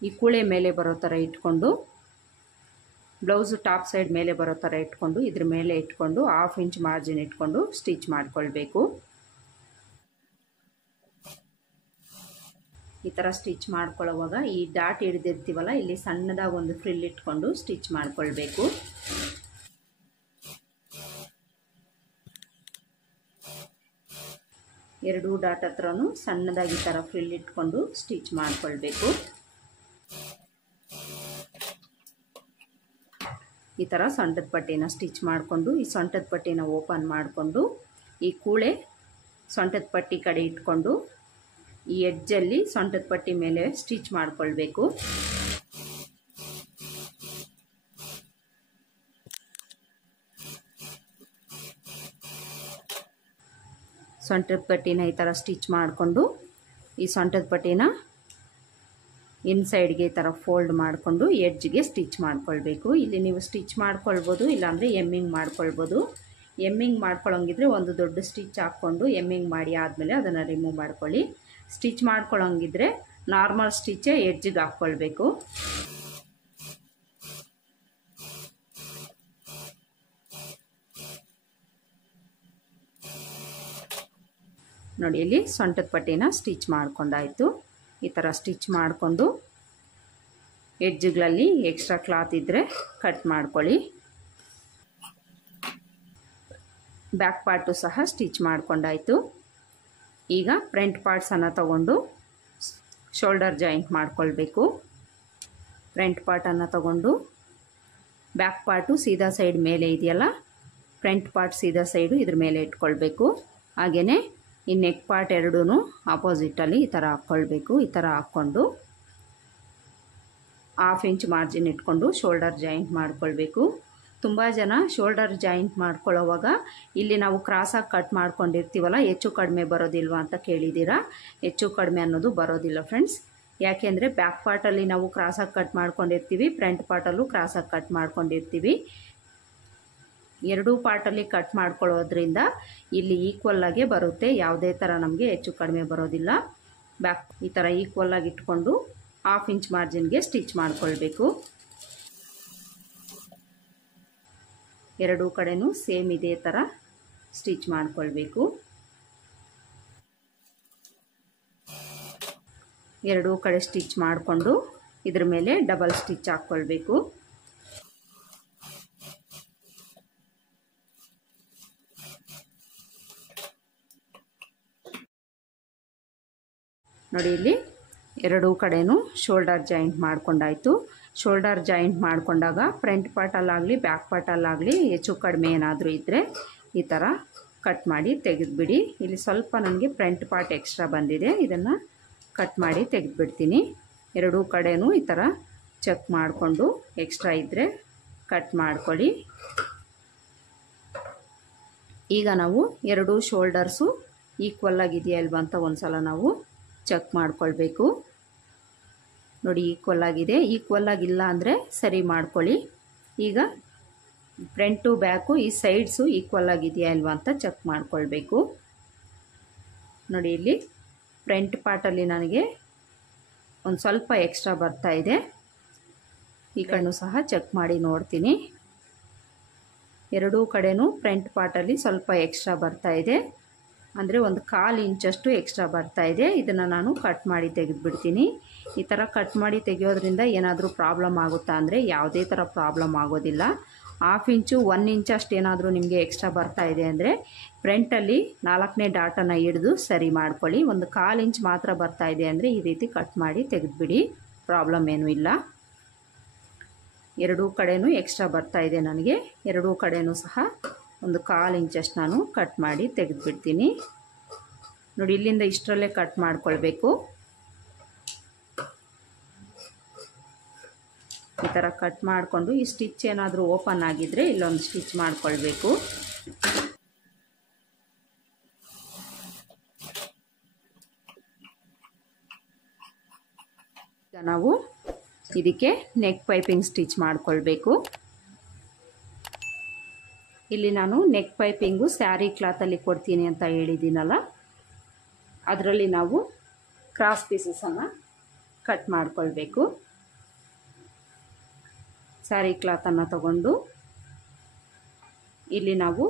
ಈ ಕೂಳೆ ಮೇಲೆ ಬರೋ ಥರ ಇಟ್ಕೊಂಡು ಬ್ಲೌಸು ಟಾಪ್ ಸೈಡ್ ಮೇಲೆ ಬರೋ ಥರ ಇಟ್ಕೊಂಡು ಇದ್ರ ಮೇಲೆ ಇಟ್ಕೊಂಡು 1/2 ಇಂಚ್ ಮಾರ್ಜಿನ್ ಇಟ್ಕೊಂಡು ಸ್ಟಿಚ್ ಮಾಡ್ಕೊಳ್ಬೇಕು. ಈ ಥರ ಸ್ಟಿಚ್ ಮಾಡ್ಕೊಳ್ಳೋವಾಗ ಈ ಡಾಟ್ ಹಿಡಿದಿರ್ತೀವಲ್ಲ ಇಲ್ಲಿ ಸಣ್ಣದಾಗಿ ಒಂದು ಫ್ರಿಲ್ ಇಟ್ಕೊಂಡು ಸ್ಟಿಚ್ ಮಾಡ್ಕೊಳ್ಬೇಕು. ಎರಡೂ ಡಾಟ್ ಹತ್ರನೂ ಸಣ್ಣದಾಗಿ ಈ ಥರ ಫ್ರಿಲ್ ಇಟ್ಕೊಂಡು ಸ್ಟಿಚ್ ಮಾಡ್ಕೊಳ್ಬೇಕು. ಈ ಥರ ಸೊಂಟದ ಪಟ್ಟಿನ ಸ್ಟಿಚ್ ಮಾಡಿಕೊಂಡು ಈ ಸೊಂಟದ ಪಟ್ಟಿನ ಓಪನ್ ಮಾಡಿಕೊಂಡು ಈ ಕೂಳೆ ಸೊಂಟದ ಪಟ್ಟಿ ಕಡೆ ಇಟ್ಕೊಂಡು ಈ ಎಡ್ಜಲ್ಲಿ ಸೊಂಟದ ಪಟ್ಟಿ ಮೇಲೆ ಸ್ಟಿಚ್ ಮಾಡ್ಕೊಳ್ಬೇಕು. ಸೊಂಟದ ಪಟ್ಟಿನ ಈ ಥರ ಸ್ಟಿಚ್ ಮಾಡಿಕೊಂಡು ಈ ಸೊಂಟದ ಪಟ್ಟಿನ ಇನ್ಸೈಡ್ಗೆ ಈ ಥರ ಫೋಲ್ಡ್ ಮಾಡಿಕೊಂಡು ಎಡ್ಜ್ಗೆ ಸ್ಟಿಚ್ ಮಾಡ್ಕೊಳ್ಬೇಕು. ಇಲ್ಲಿ ನೀವು ಸ್ಟಿಚ್ ಮಾಡ್ಕೊಳ್ಬೋದು, ಇಲ್ಲಾಂದರೆ ಎಮ್ಮಿಂಗ್ ಮಾಡ್ಕೊಳ್ಬೋದು. ಎಮ್ಮಿಂಗ್ ಮಾಡ್ಕೊಳ್ಳೋಂಗಿದ್ರೆ ಒಂದು ದೊಡ್ಡ ಸ್ಟಿಚ್ ಹಾಕ್ಕೊಂಡು ಎಮ್ಮಿಂಗ್ ಮಾಡಿ ಆದಮೇಲೆ ಅದನ್ನು ರಿಮೂವ್ ಮಾಡ್ಕೊಳ್ಳಿ. ಸ್ಟಿಚ್ ಮಾಡ್ಕೊಳ್ಳೋಂಗಿದ್ರೆ ನಾರ್ಮಲ್ ಸ್ಟಿಚ್ಚೇ ಎಡ್ಜ್ಗೆ ಹಾಕ್ಕೊಳ್ಬೇಕು. ನೋಡಿ ಇಲ್ಲಿ ಸೊಂಟದ ಪಟ್ಟಿನ ಸ್ಟಿಚ್ ಮಾಡ್ಕೊಂಡಾಯಿತು. ಈ ಥರ ಸ್ಟಿಚ್ ಮಾಡಿಕೊಂಡು ಎಡ್ಜ್ಗಳಲ್ಲಿ ಎಕ್ಸ್ಟ್ರಾ ಕ್ಲಾತ್ ಇದ್ದರೆ ಕಟ್ ಮಾಡ್ಕೊಳ್ಳಿ. ಬ್ಯಾಕ್ ಪಾರ್ಟು ಸಹ ಸ್ಟಿಚ್ ಮಾಡ್ಕೊಂಡಾಯಿತು. ಈಗ ಫ್ರಂಟ್ ಪಾರ್ಟ್ಸನ್ನು ತಗೊಂಡು ಶೋಲ್ಡರ್ ಜಾಯಿಂಟ್ ಮಾಡ್ಕೊಳ್ಬೇಕು. ಫ್ರಂಟ್ ಪಾರ್ಟನ್ನು ತಗೊಂಡು ಬ್ಯಾಕ್ ಪಾರ್ಟು ಸೀದಾ ಸೈಡ್ ಮೇಲೆ ಇದೆಯಲ್ಲ, ಫ್ರಂಟ್ ಪಾರ್ಟ್ ಸೀದಾ ಸೈಡು ಇದ್ರ ಮೇಲೆ ಇಟ್ಕೊಳ್ಬೇಕು. ಹಾಗೆಯೇ ಈ ನೆಕ್ ಪಾರ್ಟ್ ಎರಡೂ ಆಪೋಸಿಟಲ್ಲಿ ಈ ಥರ ಹಾಕ್ಕೊಳ್ಬೇಕು. ಈ ಥರ ಹಾಕ್ಕೊಂಡು 1/2 ಇಂಚ್ ಮಾರ್ಜಿನ್ ಇಟ್ಕೊಂಡು ಶೋಲ್ಡರ್ ಜಾಯಿಂಟ್ ಮಾಡ್ಕೊಳ್ಬೇಕು. ತುಂಬ ಜನ ಶೋಲ್ಡರ್ ಜಾಯಿಂಟ್ ಮಾಡ್ಕೊಳ್ಳೋವಾಗ ಇಲ್ಲಿ ನಾವು ಕ್ರಾಸಾಗಿ ಕಟ್ ಮಾಡ್ಕೊಂಡಿರ್ತೀವಲ್ಲ, ಹೆಚ್ಚು ಕಡಿಮೆ ಬರೋದಿಲ್ವ ಅಂತ ಕೇಳಿದ್ದೀರಾ. ಹೆಚ್ಚು ಕಡಿಮೆ ಅನ್ನೋದು ಬರೋದಿಲ್ಲ ಫ್ರೆಂಡ್ಸ್. ಯಾಕೆಂದರೆ ಬ್ಯಾಕ್ ಪಾರ್ಟಲ್ಲಿ ನಾವು ಕ್ರಾಸಾಗಿ ಕಟ್ ಮಾಡ್ಕೊಂಡಿರ್ತೀವಿ, ಫ್ರಂಟ್ ಪಾರ್ಟಲ್ಲೂ ಕ್ರಾಸಾಗಿ ಕಟ್ ಮಾಡ್ಕೊಂಡಿರ್ತೀವಿ. ಎರಡೂ ಪಾರ್ಟಲ್ಲಿ ಕಟ್ ಮಾಡ್ಕೊಳ್ಳೋದ್ರಿಂದ ಇಲ್ಲಿ ಈಕ್ವಲ್ಲಾಗೆ ಬರುತ್ತೆ. ಯಾವುದೇ ಥರ ನಮಗೆ ಹೆಚ್ಚು ಕಡಿಮೆ ಬರೋದಿಲ್ಲ. ಬ್ಯಾಕ್ ಈ ಥರ ಈಕ್ವಲ್ಲಾಗಿ ಇಟ್ಕೊಂಡು 1/2 ಇಂಚ್ ಮಾರ್ಜಿನ್ಗೆ ಸ್ಟಿಚ್ ಮಾಡ್ಕೊಳ್ಬೇಕು. ಎರಡೂ ಕಡೆನೂ ಸೇಮ್ ಇದೇ ಥರ ಸ್ಟಿಚ್ ಮಾಡ್ಕೊಳ್ಬೇಕು. ಎರಡೂ ಕಡೆ ಸ್ಟಿಚ್ ಮಾಡಿಕೊಂಡು ಇದ್ರ ಮೇಲೆ ಡಬಲ್ ಸ್ಟಿಚ್ ಹಾಕ್ಕೊಳ್ಬೇಕು. ನೋಡಿ ಇಲ್ಲಿ ಎರಡೂ ಕಡೆನೂ ಶೋಲ್ಡರ್ ಜಾಯಿಂಟ್ ಮಾಡ್ಕೊಂಡಾಯಿತು. ಶೋಲ್ಡರ್ ಜಾಯಿಂಟ್ ಮಾಡಿಕೊಂಡಾಗ ಫ್ರಂಟ್ ಪಾರ್ಟಲ್ಲಾಗಲಿ ಬ್ಯಾಕ್ ಪಾರ್ಟಲ್ಲಾಗಲಿ ಹೆಚ್ಚು ಕಡಿಮೆ ಏನಾದರೂ ಇದ್ದರೆ ಈ ಥರ ಕಟ್ ಮಾಡಿ ತೆಗೆದುಬಿಡಿ. ಇಲ್ಲಿ ಸ್ವಲ್ಪ ನನಗೆ ಫ್ರಂಟ್ ಪಾರ್ಟ್ ಎಕ್ಸ್ಟ್ರಾ ಬಂದಿದೆ, ಇದನ್ನು ಕಟ್ ಮಾಡಿ ತೆಗೆದುಬಿಡ್ತೀನಿ. ಎರಡೂ ಕಡೆನೂ ಈ ಥರ ಚೆಕ್ ಮಾಡಿಕೊಂಡು ಎಕ್ಸ್ಟ್ರಾ ಇದ್ದರೆ ಕಟ್ ಮಾಡ್ಕೊಳ್ಳಿ. ಈಗ ನಾವು ಎರಡೂ ಶೋಲ್ಡರ್ಸು ಈಕ್ವಲ್ಲಾಗಿದೆಯಾ ಇಲ್ವಾ ಅಂತ ಒಂದು ಸಲ ನಾವು ಚೆಕ್ ಮಾಡ್ಕೊಳ್ಬೇಕು. ನೋಡಿ ಈಕ್ವಲ್ಲಾಗಿದೆ. ಈಕ್ವಲ್ಲಾಗಿಲ್ಲ ಅಂದರೆ ಸರಿ ಮಾಡ್ಕೊಳ್ಳಿ. ಈಗ ಫ್ರಂಟು ಬ್ಯಾಕು ಈ ಸೈಡ್ಸು ಈಕ್ವಲ್ಲಾಗಿದೆಯಾ ಇಲ್ವಾ ಅಂತ ಚೆಕ್ ಮಾಡ್ಕೊಳ್ಬೇಕು. ನೋಡಿ ಇಲ್ಲಿ ಫ್ರಂಟ್ ಪಾರ್ಟಲ್ಲಿ ನನಗೆ ಒಂದು ಸ್ವಲ್ಪ ಎಕ್ಸ್ಟ್ರಾ ಬರ್ತಾ ಇದೆ. ಈ ಕಣ್ಣು ಸಹ ಚೆಕ್ ಮಾಡಿ ನೋಡ್ತೀನಿ. ಎರಡೂ ಕಡೆನೂ ಫ್ರಂಟ್ ಪಾರ್ಟಲ್ಲಿ ಸ್ವಲ್ಪ ಎಕ್ಸ್ಟ್ರಾ ಬರ್ತಾ ಇದೆ, ಅಂದರೆ ಒಂದು 1/4 ಇಂಚಷ್ಟು ಎಕ್ಸ್ಟ್ರಾ ಬರ್ತಾ ಇದೆ. ಇದನ್ನು ನಾನು ಕಟ್ ಮಾಡಿ ತೆಗೆದುಬಿಡ್ತೀನಿ. ಈ ಥರ ಕಟ್ ಮಾಡಿ ತೆಗೆಯೋದ್ರಿಂದ ಏನಾದರೂ ಪ್ರಾಬ್ಲಮ್ ಆಗುತ್ತಾ ಅಂದರೆ ಯಾವುದೇ ಥರ ಪ್ರಾಬ್ಲಮ್ ಆಗೋದಿಲ್ಲ. 1/2 ಇಂಚು 1 ಇಂಚ್ ಅಷ್ಟು ಏನಾದರೂ ನಿಮಗೆ ಎಕ್ಸ್ಟ್ರಾ ಬರ್ತಾ ಇದೆ ಅಂದರೆ ಫ್ರಂಟಲ್ಲಿ 4ನೇ ಡಾಟನ್ನು ಹಿಡಿದು ಸರಿ ಮಾಡ್ಕೊಳ್ಳಿ. ಒಂದು 1/4 ಇಂಚ್ ಮಾತ್ರ ಬರ್ತಾ ಇದೆ ಅಂದರೆ ಈ ರೀತಿ ಕಟ್ ಮಾಡಿ ತೆಗೆದುಬಿಡಿ, ಪ್ರಾಬ್ಲಮ್ ಏನೂ ಇಲ್ಲ. ಎರಡೂ ಕಡೆನೂ ಎಕ್ಸ್ಟ್ರಾ ಬರ್ತಾ ಇದೆ ನನಗೆ. ಎರಡೂ ಕಡೆನೂ ಸಹ ಒಂದು 1/4 ಇಂಚಷ್ಟು ನಾನು ಕಟ್ ಮಾಡಿ ತೆಗೆದುಬಿಡ್ತೀನಿ. ನೋಡಿ ಇಲ್ಲಿಂದ ಇಷ್ಟರಲ್ಲೇ ಕಟ್ ಮಾಡ್ಕೊಳ್ಬೇಕು. ಈ ಥರ ಕಟ್ ಮಾಡಿಕೊಂಡು ಈ ಸ್ಟಿಚ್ ಏನಾದರೂ ಓಪನ್ ಆಗಿದ್ದರೆ ಇಲ್ಲೊಂದು ಸ್ಟಿಚ್ ಮಾಡ್ಕೊಳ್ಬೇಕು. ಈಗ ನಾವು ಇದಕ್ಕೆ ನೆಕ್ ಪೈಪಿಂಗ್ ಸ್ಟಿಚ್ ಮಾಡ್ಕೊಳ್ಬೇಕು. ಇಲ್ಲಿ ನಾನು ನೆಕ್ ಪೈಪಿಂಗು ಸ್ಯಾರಿ ಕ್ಲಾತಲ್ಲಿ ಕೊಡ್ತೀನಿ ಅಂತ ಹೇಳಿದ್ದೀನಲ್ಲ, ಅದರಲ್ಲಿ ನಾವು ಕ್ರಾಸ್ ಪೀಸಸನ್ನು ಕಟ್ ಮಾಡ್ಕೊಳ್ಬೇಕು. ಸ್ಯಾರಿ ಕ್ಲಾತನ್ನು ತಗೊಂಡು ಇಲ್ಲಿ ನಾವು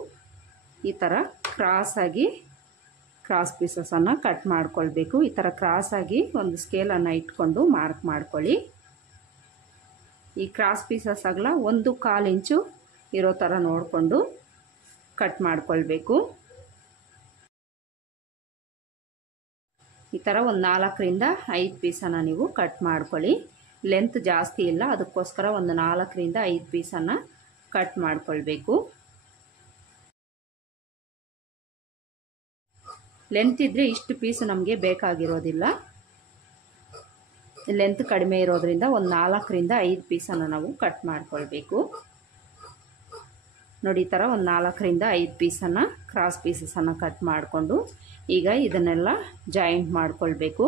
ಈ ಥರ ಕ್ರಾಸಾಗಿ ಕ್ರಾಸ್ ಪೀಸಸನ್ನು ಕಟ್ ಮಾಡ್ಕೊಳ್ಬೇಕು. ಈ ಥರ ಕ್ರಾಸಾಗಿ ಒಂದು ಸ್ಕೇಲನ್ನು ಇಟ್ಕೊಂಡು ಮಾರ್ಕ್ ಮಾಡ್ಕೊಳ್ಳಿ. ಈ ಕ್ರಾಸ್ ಪೀಸಸ್ ಅಗಲ 1/4 ಇಂಚು ಇರೋ ಥರ ನೋಡಿಕೊಂಡು ಕಟ್ ಮಾಡ್ಕೊಳ್ಬೇಕು. ಈ ಥರ ಒಂದು 4ರಿಂದ 5 ಪೀಸನ್ನು ನೀವು ಕಟ್ ಮಾಡ್ಕೊಳ್ಳಿ. ಲೆಂತ್ ಜಾಸ್ತಿ ಇಲ್ಲ, ಅದಕ್ಕೋಸ್ಕರ ಒಂದು 4ರಿಂದ 5 ಪೀಸನ್ನು ಕಟ್ ಮಾಡ್ಕೊಳ್ಬೇಕು. ಲೆಂತ್ ಇದ್ದರೆ ಇಷ್ಟು ಪೀಸು ನಮಗೆ ಬೇಕಾಗಿರೋದಿಲ್ಲ. ಲೆಂತ್ ಕಡಿಮೆ ಇರೋದ್ರಿಂದ ಒಂದು 4ರಿಂದ 5 ಪೀಸನ್ನು ನಾವು ಕಟ್ ಮಾಡ್ಕೊಳ್ಬೇಕು. ನೋಡಿ ಈ ಥರ ಒಂದು 4ರಿಂದ 5 ಪೀಸನ್ನು ಕ್ರಾಸ್ ಪೀಸಸನ್ನು ಕಟ್ ಮಾಡಿಕೊಂಡು ಈಗ ಇದನ್ನೆಲ್ಲ ಜಾಯಿಂಟ್ ಮಾಡ್ಕೊಳ್ಬೇಕು.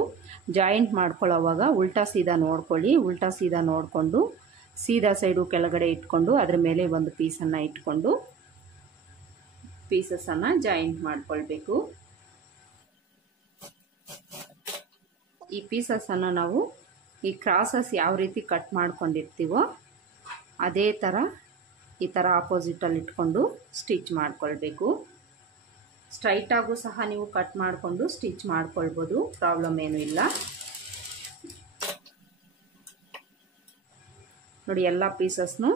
ಜಾಯಿಂಟ್ ಮಾಡ್ಕೊಳ್ಳೋವಾಗ ಉಲ್ಟಾ ಸೀದಾ ನೋಡ್ಕೊಳ್ಳಿ. ಉಲ್ಟಾ ಸೀದಾ ನೋಡಿಕೊಂಡು ಸೀದಾ ಸೈಡು ಕೆಳಗಡೆ ಇಟ್ಕೊಂಡು ಅದರ ಮೇಲೆ ಒಂದು ಪೀಸನ್ನು ಇಟ್ಕೊಂಡು ಪೀಸಸನ್ನು ಜಾಯಿಂಟ್ ಮಾಡ್ಕೊಳ್ಬೇಕು. ಈ ಪೀಸಸನ್ನು ನಾವು ಈ ಕ್ರಾಸಸ್ ಯಾವ ರೀತಿ ಕಟ್ ಮಾಡ್ಕೊಂಡಿರ್ತೀವೋ ಅದೇ ಥರ ಈ ಥರ ಆಪೋಸಿಟಲ್ಲಿ ಇಟ್ಕೊಂಡು ಸ್ಟಿಚ್ ಮಾಡ್ಕೊಳ್ಬೇಕು. ಸ್ಟ್ರೈಟಾಗೂ ಸಹ ನೀವು ಕಟ್ ಮಾಡಿಕೊಂಡು ಸ್ಟಿಚ್ ಮಾಡ್ಕೊಳ್ಬೋದು, ಪ್ರಾಬ್ಲಮ್ ಏನೂ ಇಲ್ಲ. ನೋಡಿ ಎಲ್ಲ ಪೀಸಸ್ನು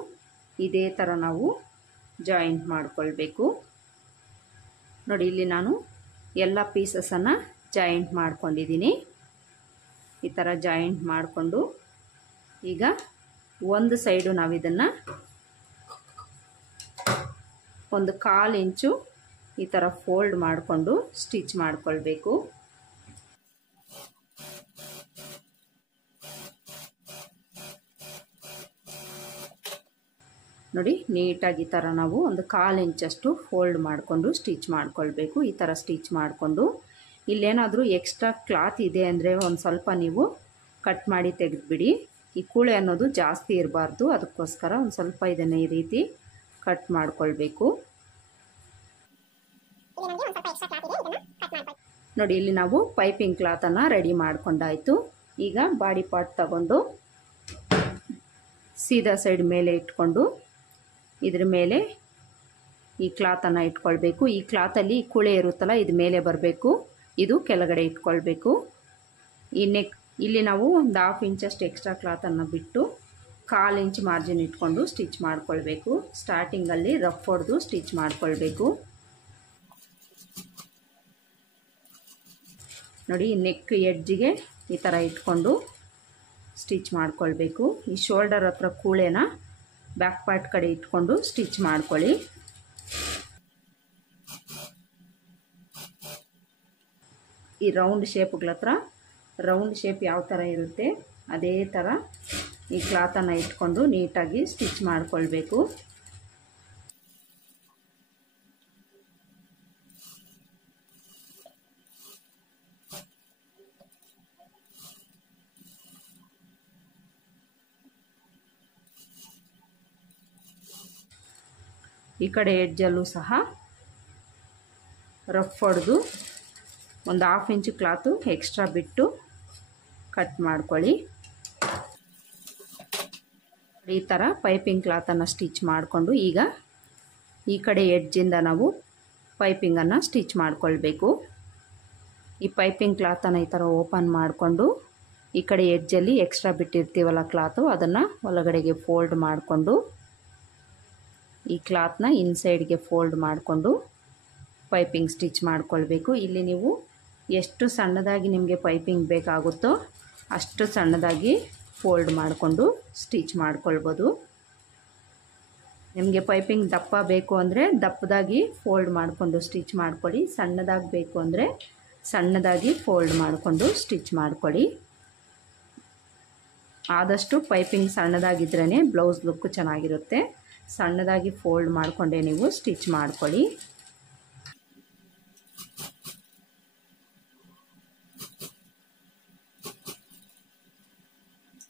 ಇದೇ ಥರ ನಾವು ಜಾಯಿಂಟ್ ಮಾಡ್ಕೊಳ್ಬೇಕು. ನೋಡಿ ಇಲ್ಲಿ ನಾನು ಎಲ್ಲ ಪೀಸಸನ್ನು ಜಾಯಿಂಟ್ ಮಾಡ್ಕೊಂಡಿದ್ದೀನಿ. ಈ ಥರ ಜಾಯಿಂಟ್ ಮಾಡಿಕೊಂಡು ಈಗ ಒಂದು ಸೈಡು ನಾವು ಇದನ್ನು ಒಂದು 1/4 ಇಂಚು ಈ ಥರ ಫೋಲ್ಡ್ ಮಾಡಿಕೊಂಡು ಸ್ಟಿಚ್ ಮಾಡ್ಕೊಳ್ಬೇಕು. ನೋಡಿ ನೀಟಾಗಿ ಈ ಥರ ನಾವು ಒಂದು 1/4 ಇಂಚಷ್ಟು ಫೋಲ್ಡ್ ಮಾಡಿಕೊಂಡು ಸ್ಟಿಚ್ ಮಾಡ್ಕೊಳ್ಬೇಕು. ಈ ಥರ ಸ್ಟಿಚ್ ಮಾಡಿಕೊಂಡು ಇಲ್ಲೇನಾದರೂ ಎಕ್ಸ್ಟ್ರಾ ಕ್ಲಾತ್ ಇದೆ ಅಂದರೆ ಒಂದು ಸ್ವಲ್ಪ ನೀವು ಕಟ್ ಮಾಡಿ ತೆಗೆದುಬಿಡಿ. ಈ ಕೂಳೆ ಅನ್ನೋದು ಜಾಸ್ತಿ ಇರಬಾರ್ದು, ಅದಕ್ಕೋಸ್ಕರ ಒಂದು ಸ್ವಲ್ಪ ಇದನ್ನು ಈ ರೀತಿ ಕಟ್ ಮಾಡ್ಕೊಳ್ಬೇಕು. ನೋಡಿ ಇಲ್ಲಿ ನಾವು ಪೈಪಿಂಗ್ ಕ್ಲಾತನ್ನು ರೆಡಿ ಮಾಡ್ಕೊಂಡಾಯಿತು. ಈಗ ಬಾಡಿ ಪಾರ್ಟ್ ತಗೊಂಡು ಸೀದಾ ಸೈಡ್ ಮೇಲೆ ಇಟ್ಕೊಂಡು ಇದ್ರ ಮೇಲೆ ಈ ಕ್ಲಾತನ್ನು ಇಟ್ಕೊಳ್ಬೇಕು. ಈ ಕ್ಲಾತಲ್ಲಿ ಕೂಳೆ ಇರುತ್ತಲ್ಲ, ಇದು ಮೇಲೆ ಬರಬೇಕು, ಇದು ಕೆಳಗಡೆ ಇಟ್ಕೊಳ್ಬೇಕು. ಈ ನೆಕ್ ಇಲ್ಲಿ ನಾವು ಒಂದು 1/2 ಇಂಚಷ್ಟು ಎಕ್ಸ್ಟ್ರಾ ಕ್ಲಾತನ್ನು ಬಿಟ್ಟು 1/4 ಇಂಚ್ ಮಾರ್ಜಿನ್ ಇಟ್ಕೊಂಡು ಸ್ಟಿಚ್ ಮಾಡ್ಕೊಳ್ಬೇಕು. ಸ್ಟಾರ್ಟಿಂಗಲ್ಲಿ ರಫ್ ಹೊಡೆದು ಸ್ಟಿಚ್ ಮಾಡ್ಕೊಳ್ಬೇಕು. ನೋಡಿ ನೆಕ್ ಎಡ್ಜಿಗೆ ಈ ಥರ ಇಟ್ಕೊಂಡು ಸ್ಟಿಚ್ ಮಾಡ್ಕೊಳ್ಬೇಕು. ಈ ಶೋಲ್ಡರ್ ಹತ್ರ ಕೂಳೆನ ಬ್ಯಾಕ್ ಪಾರ್ಟ್ ಕಡೆ ಇಟ್ಕೊಂಡು ಸ್ಟಿಚ್ ಮಾಡ್ಕೊಳ್ಳಿ. ಈ ರೌಂಡ್ ಶೇಪ್ಗಳ ಹತ್ರ ರೌಂಡ್ ಶೇಪ್ ಯಾವ ಥರ ಇರುತ್ತೆ ಅದೇ ಥರ ಈ ಕ್ಲಾತನ್ನು ಇಟ್ಕೊಂಡು ನೀಟಾಗಿ ಸ್ಟಿಚ್ ಮಾಡ್ಕೊಳ್ಬೇಕು. ಈ ಕಡೆ ಎಡ್ಜಲ್ಲೂ ಸಹ ರಫ್ ಹೊಡೆದು ಒಂದು 1/2 ಇಂಚು ಕ್ಲಾತು ಎಕ್ಸ್ಟ್ರಾ ಬಿಟ್ಟು ಕಟ್ ಮಾಡ್ಕೊಳ್ಳಿ. ಈ ಥರ ಪೈಪಿಂಗ್ ಕ್ಲಾತನ್ನು ಸ್ಟಿಚ್ ಮಾಡಿಕೊಂಡು ಈಗ ಈ ಕಡೆ ಎಡ್ಜಿಂದ ನಾವು ಪೈಪಿಂಗನ್ನು ಸ್ಟಿಚ್ ಮಾಡ್ಕೊಳ್ಬೇಕು. ಈ ಪೈಪಿಂಗ್ ಕ್ಲಾತನ್ನು ಈ ಥರ ಓಪನ್ ಮಾಡಿಕೊಂಡು ಈ ಕಡೆ ಎಡ್ಜಲ್ಲಿ ಎಕ್ಸ್ಟ್ರಾ ಬಿಟ್ಟಿರ್ತೀವಲ್ಲ ಕ್ಲಾತು, ಅದನ್ನು ಒಳಗಡೆಗೆ ಫೋಲ್ಡ್ ಮಾಡಿಕೊಂಡು ಈ ಕ್ಲಾತ್ನ ಇನ್ಸೈಡ್ಗೆ ಫೋಲ್ಡ್ ಮಾಡಿಕೊಂಡು ಪೈಪಿಂಗ್ ಸ್ಟಿಚ್ ಮಾಡ್ಕೊಳ್ಬೇಕು. ಇಲ್ಲಿ ನೀವು ಎಷ್ಟು ಸಣ್ಣದಾಗಿ ನಿಮಗೆ ಪೈಪಿಂಗ್ ಬೇಕಾಗುತ್ತೋ ಅಷ್ಟು ಸಣ್ಣದಾಗಿ ಫೋಲ್ಡ್ ಮಾಡಿಕೊಂಡು ಸ್ಟಿಚ್ ಮಾಡ್ಕೊಳ್ಬೋದು. ನಿಮಗೆ ಪೈಪಿಂಗ್ ದಪ್ಪ ಬೇಕು ಅಂದರೆ ದಪ್ಪದಾಗಿ ಫೋಲ್ಡ್ ಮಾಡಿಕೊಂಡು ಸ್ಟಿಚ್ ಮಾಡ್ಕೊಳ್ಳಿ. ಸಣ್ಣದಾಗಿ ಬೇಕು ಅಂದರೆ ಸಣ್ಣದಾಗಿ ಫೋಲ್ಡ್ ಮಾಡಿಕೊಂಡು ಸ್ಟಿಚ್ ಮಾಡ್ಕೊಳ್ಳಿ. ಆದಷ್ಟು ಪೈಪಿಂಗ್ ಸಣ್ಣದಾಗಿದ್ರೇ ಬ್ಲೌಸ್ ಲುಕ್ ಚೆನ್ನಾಗಿರುತ್ತೆ. ಸಣ್ಣದಾಗಿ ಫೋಲ್ಡ್ ಮಾಡಿಕೊಂಡೇ ನೀವು ಸ್ಟಿಚ್ ಮಾಡ್ಕೊಳ್ಳಿ.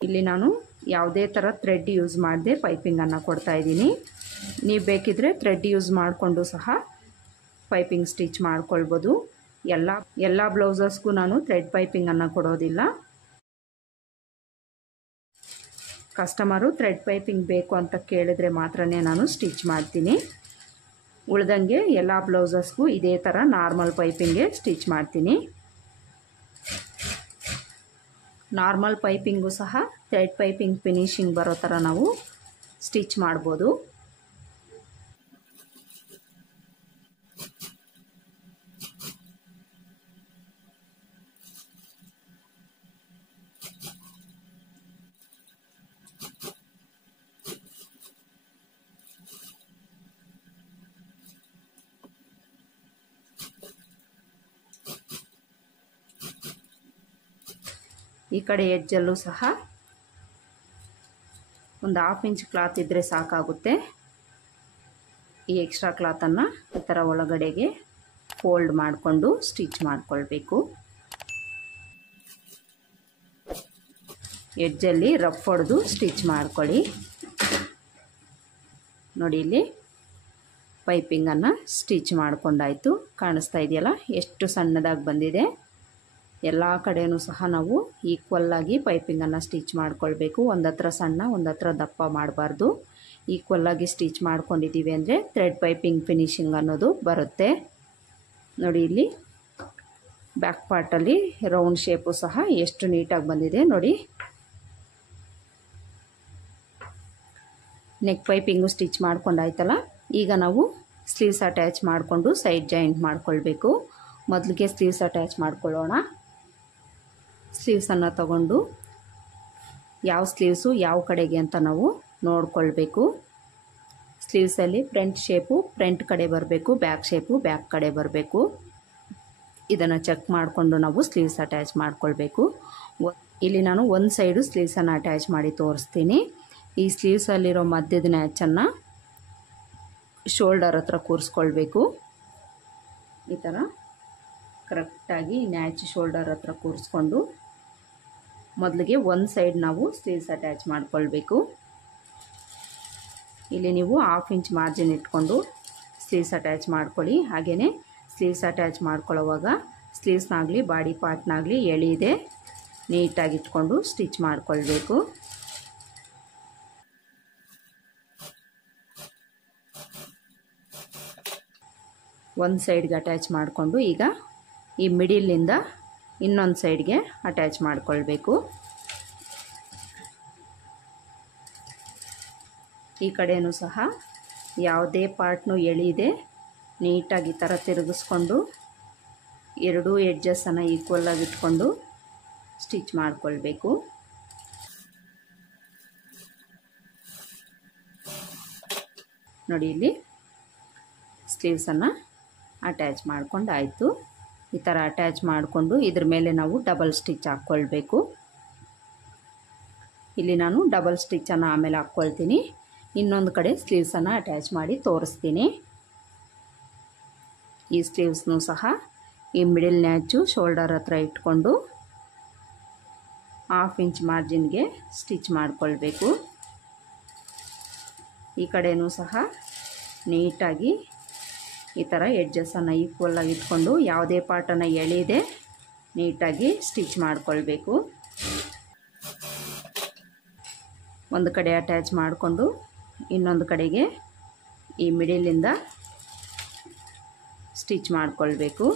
ಇಲ್ಲಿ ನಾನು ಯಾವುದೇ ಥರ ಥ್ರೆಡ್ ಯೂಸ್ ಮಾಡದೆ ಪೈಪಿಂಗನ್ನು ಕೊಡ್ತಾ ಇದ್ದೀನಿ. ನೀವು ಬೇಕಿದ್ರೆ ಥ್ರೆಡ್ ಯೂಸ್ ಮಾಡಿಕೊಂಡು ಸಹ ಪೈಪಿಂಗ್ ಸ್ಟಿಚ್ ಮಾಡ್ಕೊಳ್ಬೋದು. ಎಲ್ಲ ಬ್ಲೌಸಸ್ಗೂ ನಾನು ಥ್ರೆಡ್ ಪೈಪಿಂಗನ್ನು ಕೊಡೋದಿಲ್ಲ. ಕಸ್ಟಮರು ಥ್ರೆಡ್ ಪೈಪಿಂಗ್ ಬೇಕು ಅಂತ ಕೇಳಿದ್ರೆ ಮಾತ್ರನೇ ನಾನು ಸ್ಟಿಚ್ ಮಾಡ್ತೀನಿ. ಉಳ್ದಂಗೆ ಎಲ್ಲ ಬ್ಲೌಸಸ್ಗೂ ಇದೇ ಥರ ನಾರ್ಮಲ್ ಪೈಪಿಂಗ್ಗೆ ಸ್ಟಿಚ್ ಮಾಡ್ತೀನಿ. ನಾರ್ಮಲ್ ಪೈಪಿಂಗು ಸಹ ಥ್ರೆಡ್ ಪೈಪಿಂಗ್ ಫಿನಿಶಿಂಗ್ ಬರೋ ಥರ ನಾವು ಸ್ಟಿಚ್ ಮಾಡ್ಬೋದು. ಈ ಕಡೆ ಎಡ್ಜಲ್ಲೂ ಸಹ ಒಂದು 1/2 ಇಂಚ್ ಕ್ಲಾತ್ ಇದ್ದರೆ ಸಾಕಾಗುತ್ತೆ. ಈ ಎಕ್ಸ್ಟ್ರಾ ಕ್ಲಾತನ್ನು ಈ ಥರ ಒಳಗಡೆಗೆ ಫೋಲ್ಡ್ ಮಾಡಿಕೊಂಡು ಸ್ಟಿಚ್ ಮಾಡ್ಕೊಳ್ಬೇಕು. ಎಡ್ಜಲ್ಲಿ ರಫ್ ಹೊಡೆದು ಸ್ಟಿಚ್ ಮಾಡ್ಕೊಳ್ಳಿ. ನೋಡಿ ಇಲ್ಲಿ ಪೈಪಿಂಗನ್ನು ಸ್ಟಿಚ್ ಮಾಡ್ಕೊಂಡಾಯಿತು. ಕಾಣಿಸ್ತಾ ಇದೆಯಲ್ಲ ಎಷ್ಟು ಸಣ್ಣದಾಗಿ ಬಂದಿದೆ. ಎಲ್ಲ ಕಡೆಯೂ ಸಹ ನಾವು ಈಕ್ವಲ್ಲಾಗಿ ಪೈಪಿಂಗನ್ನು ಸ್ಟಿಚ್ ಮಾಡ್ಕೊಳ್ಬೇಕು. ಒಂದತ್ರ ಸಣ್ಣ ಒಂದತ್ರ ದಪ್ಪ ಮಾಡಬಾರ್ದು. ಈಕ್ವಲ್ಲಾಗಿ ಸ್ಟಿಚ್ ಮಾಡ್ಕೊಂಡಿದ್ದೀವಿ ಅಂದರೆ ಥ್ರೆಡ್ ಪೈಪಿಂಗ್ ಫಿನಿಶಿಂಗ್ ಅನ್ನೋದು ಬರುತ್ತೆ. ನೋಡಿ ಇಲ್ಲಿ ಬ್ಯಾಕ್ ಪಾರ್ಟಲ್ಲಿ ರೌಂಡ್ ಶೇಪು ಸಹ ಎಷ್ಟು ನೀಟಾಗಿ ಬಂದಿದೆ ನೋಡಿ. ನೆಕ್ ಪೈಪಿಂಗು ಸ್ಟಿಚ್ ಮಾಡ್ಕೊಂಡಾಯ್ತಲ್ಲ. ಈಗ ನಾವು ಸ್ಲೀವ್ಸ್ ಅಟ್ಯಾಚ್ ಮಾಡಿಕೊಂಡು ಸೈಡ್ ಜಾಯಿಂಟ್ ಮಾಡ್ಕೊಳ್ಬೇಕು. ಮೊದಲಿಗೆ ಸ್ಲೀವ್ಸ್ ಅಟ್ಯಾಚ್ ಮಾಡ್ಕೊಳ್ಳೋಣ. ಸ್ಲೀವ್ಸನ್ನು ತಗೊಂಡು ಯಾವ ಸ್ಲೀವ್ಸು ಯಾವ ಕಡೆಗೆ ಅಂತ ನಾವು ನೋಡ್ಕೊಳ್ಬೇಕು. ಸ್ಲೀವ್ಸಲ್ಲಿ ಫ್ರಂಟ್ ಶೇಪು ಫ್ರಂಟ್ ಕಡೆ ಬರಬೇಕು, ಬ್ಯಾಕ್ ಶೇಪು ಬ್ಯಾಕ್ ಕಡೆ ಬರಬೇಕು. ಇದನ್ನು ಚೆಕ್ ಮಾಡಿಕೊಂಡು ನಾವು ಸ್ಲೀವ್ಸ್ ಅಟ್ಯಾಚ್ ಮಾಡ್ಕೊಳ್ಬೇಕು. ಇಲ್ಲಿ ನಾನು ಒಂದು ಸೈಡು ಸ್ಲೀವ್ಸನ್ನು ಅಟ್ಯಾಚ್ ಮಾಡಿ ತೋರಿಸ್ತೀನಿ. ಈ ಸ್ಲೀವ್ಸಲ್ಲಿರೋ ಮಧ್ಯದ ನ್ಯಾಚನ್ನು ಶೋಲ್ಡರ್ ಹತ್ರ ಕೂರಿಸ್ಕೊಳ್ಬೇಕು. ಈ ಥರ ಕರೆಕ್ಟಾಗಿ ನ್ಯಾಚ್ ಶೋಲ್ಡರ್ ಹತ್ರ ಕೂರಿಸ್ಕೊಂಡು ಮೊದಲಿಗೆ ಒಂದು ಸೈಡ್ ನಾವು ಸ್ಲೀವ್ಸ್ ಅಟ್ಯಾಚ್ ಮಾಡ್ಕೊಳ್ಬೇಕು. ಇಲ್ಲಿ ನೀವು 1/2 ಇಂಚ್ ಮಾರ್ಜಿನ್ ಇಟ್ಕೊಂಡು ಸ್ಲೀವ್ಸ್ ಅಟ್ಯಾಚ್ ಮಾಡ್ಕೊಳ್ಳಿ. ಹಾಗೆಯೇ ಸ್ಲೀವ್ಸ್ ಅಟ್ಯಾಚ್ ಮಾಡ್ಕೊಳ್ಳೋವಾಗ ಸ್ಲೀವ್ಸ್ನಾಗಲಿ ಬಾಡಿ ಪಾರ್ಟ್ನಾಗಲಿ ಎಳೆಯದೆ ನೀಟಾಗಿ ಇಟ್ಕೊಂಡು ಸ್ಟಿಚ್ ಮಾಡ್ಕೊಳ್ಬೇಕು. ಒಂದು ಸೈಡ್ಗೆ ಅಟ್ಯಾಚ್ ಮಾಡಿಕೊಂಡು ಈಗ ಈ ಮಿಡಿಲಿಂದ ಇನ್ನೊಂದು ಸೈಡ್ಗೆ ಅಟ್ಯಾಚ್ ಮಾಡ್ಕೊಳ್ಬೇಕು. ಈ ಕಡೆಯೂ ಸಹ ಯಾವುದೇ ಪಾರ್ಟ್ನು ಎಳೆಯದೆ ನೀಟಾಗಿ ಈ ಥರ ತಿರುಗಿಸ್ಕೊಂಡು ಎರಡೂ ಎಡ್ಜಸ್ಸನ್ನು ಈಕ್ವಲಾಗಿ ಇಟ್ಕೊಂಡು ಸ್ಟಿಚ್ ಮಾಡ್ಕೊಳ್ಬೇಕು. ನೋಡಿ, ಇಲ್ಲಿ ಸ್ಲೀವ್ಸನ್ನು ಅಟ್ಯಾಚ್ ಮಾಡ್ಕೊಂಡು ಆಯಿತು. ಈ ಥರ ಅಟ್ಯಾಚ್ ಮಾಡಿಕೊಂಡು ಇದ್ರ ಮೇಲೆ ನಾವು ಡಬಲ್ ಸ್ಟಿಚ್ ಹಾಕ್ಕೊಳ್ಬೇಕು. ಇಲ್ಲಿ ನಾನು ಡಬಲ್ ಸ್ಟಿಚ್ಚನ್ನು ಆಮೇಲೆ ಹಾಕ್ಕೊಳ್ತೀನಿ. ಇನ್ನೊಂದು ಕಡೆ ಸ್ಲೀವ್ಸನ್ನು ಅಟ್ಯಾಚ್ ಮಾಡಿ ತೋರಿಸ್ತೀನಿ. ಈ ಸ್ಲೀವ್ಸ್ನೂ ಸಹ ಈ ಮಿಡಿಲ್ ನ್ಯಾಚು ಶೋಲ್ಡರ್ ಹತ್ರ ಇಟ್ಕೊಂಡು 1/2 ಇಂಚ್ ಮಾರ್ಜಿನ್ಗೆ ಸ್ಟಿಚ್ ಮಾಡಿಕೊಳ್ಬೇಕು. ಈ ಕಡೆಯೂ ಸಹ ನೀಟಾಗಿ ಈ ಥರ ಎಡ್ಜಸ್ಸನ್ನು ಈಕ್ವಲಾಗಿ ಇಟ್ಕೊಂಡು ಯಾವುದೇ ಪಾರ್ಟನ್ನು ಎಳೆಯದೆ ನೀಟಾಗಿ ಸ್ಟಿಚ್ ಮಾಡಿಕೊಳ್ಬೇಕು. ಒಂದು ಕಡೆ ಅಟ್ಯಾಚ್ ಮಾಡಿಕೊಂಡು ಇನ್ನೊಂದು ಕಡೆಗೆ ಈ ಮಿಡಿಲಿಂದ ಸ್ಟಿಚ್ ಮಾಡಿಕೊಳ್ಬೇಕು.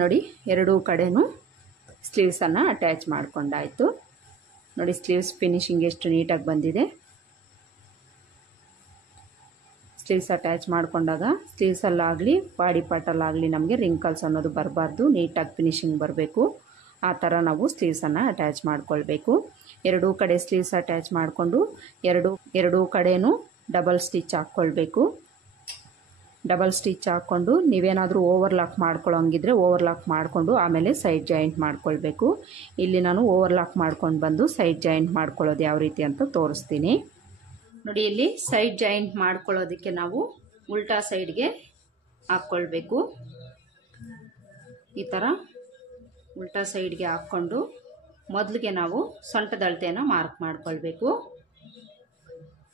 ನೋಡಿ, ಎರಡೂ ಕಡೆನೂ ಸ್ಲೀವ್ಸನ್ನು ಅಟ್ಯಾಚ್ ಮಾಡ್ಕೊಂಡಾಯಿತು. ನೋಡಿ, ಸ್ಲೀವ್ಸ್ ಫಿನಿಶಿಂಗ್ ಎಷ್ಟು ನೀಟಾಗಿ ಬಂದಿದೆ. ಸ್ಲೀವ್ಸ್ ಅಟ್ಯಾಚ್ ಮಾಡಿಕೊಂಡಾಗ ಸ್ಲೀವ್ಸಲ್ಲಾಗಲಿ ಬಾಡಿ ಪಾರ್ಟಲ್ಲಾಗಲಿ ನಮಗೆ ರಿಂಕಲ್ಸ್ ಅನ್ನೋದು ಬರಬಾರ್ದು, ನೀಟಾಗಿ ಫಿನಿಶಿಂಗ್ ಬರಬೇಕು. ಆ ಥರ ನಾವು ಸ್ಲೀವ್ಸನ್ನು ಅಟ್ಯಾಚ್ ಮಾಡ್ಕೊಳ್ಬೇಕು. ಎರಡೂ ಕಡೆ ಸ್ಲೀವ್ಸ್ ಅಟ್ಯಾಚ್ ಮಾಡಿಕೊಂಡು ಎರಡೂ ಕಡೆನೂ ಡಬಲ್ ಸ್ಟಿಚ್ ಹಾಕ್ಕೊಳ್ಬೇಕು. ಡಬಲ್ ಸ್ಟಿಚ್ ಹಾಕ್ಕೊಂಡು ನೀವೇನಾದರೂ ಓವರ್ಲಾಕ್ ಮಾಡ್ಕೊಳ್ಳೋಂಗಿದ್ರೆ ಓವರ್ಲಾಕ್ ಮಾಡಿಕೊಂಡು ಆಮೇಲೆ ಸೈಡ್ ಜಾಯಿಂಟ್ ಮಾಡ್ಕೊಳ್ಬೇಕು. ಇಲ್ಲಿ ನಾನು ಓವರ್ಲಾಕ್ ಮಾಡ್ಕೊಂಡು ಬಂದು ಸೈಡ್ ಜಾಯಿಂಟ್ ಮಾಡ್ಕೊಳ್ಳೋದು ಯಾವ ರೀತಿ ಅಂತ ತೋರಿಸ್ತೀನಿ. ನೋಡಿ, ಇಲ್ಲಿ ಸೈಡ್ ಜಾಯಿಂಟ್ ಮಾಡ್ಕೊಳ್ಳೋದಕ್ಕೆ ನಾವು ಉಲ್ಟಾ ಸೈಡ್ಗೆ ಹಾಕ್ಕೊಳ್ಬೇಕು. ಈ ಥರ ಉಲ್ಟಾ ಸೈಡ್ಗೆ ಹಾಕ್ಕೊಂಡು ಮೊದಲಿಗೆ ನಾವು ಸೊಂಟದ ಅಳತೆಯನ್ನು ಮಾರ್ಕ್ ಮಾಡ್ಕೊಳ್ಬೇಕು.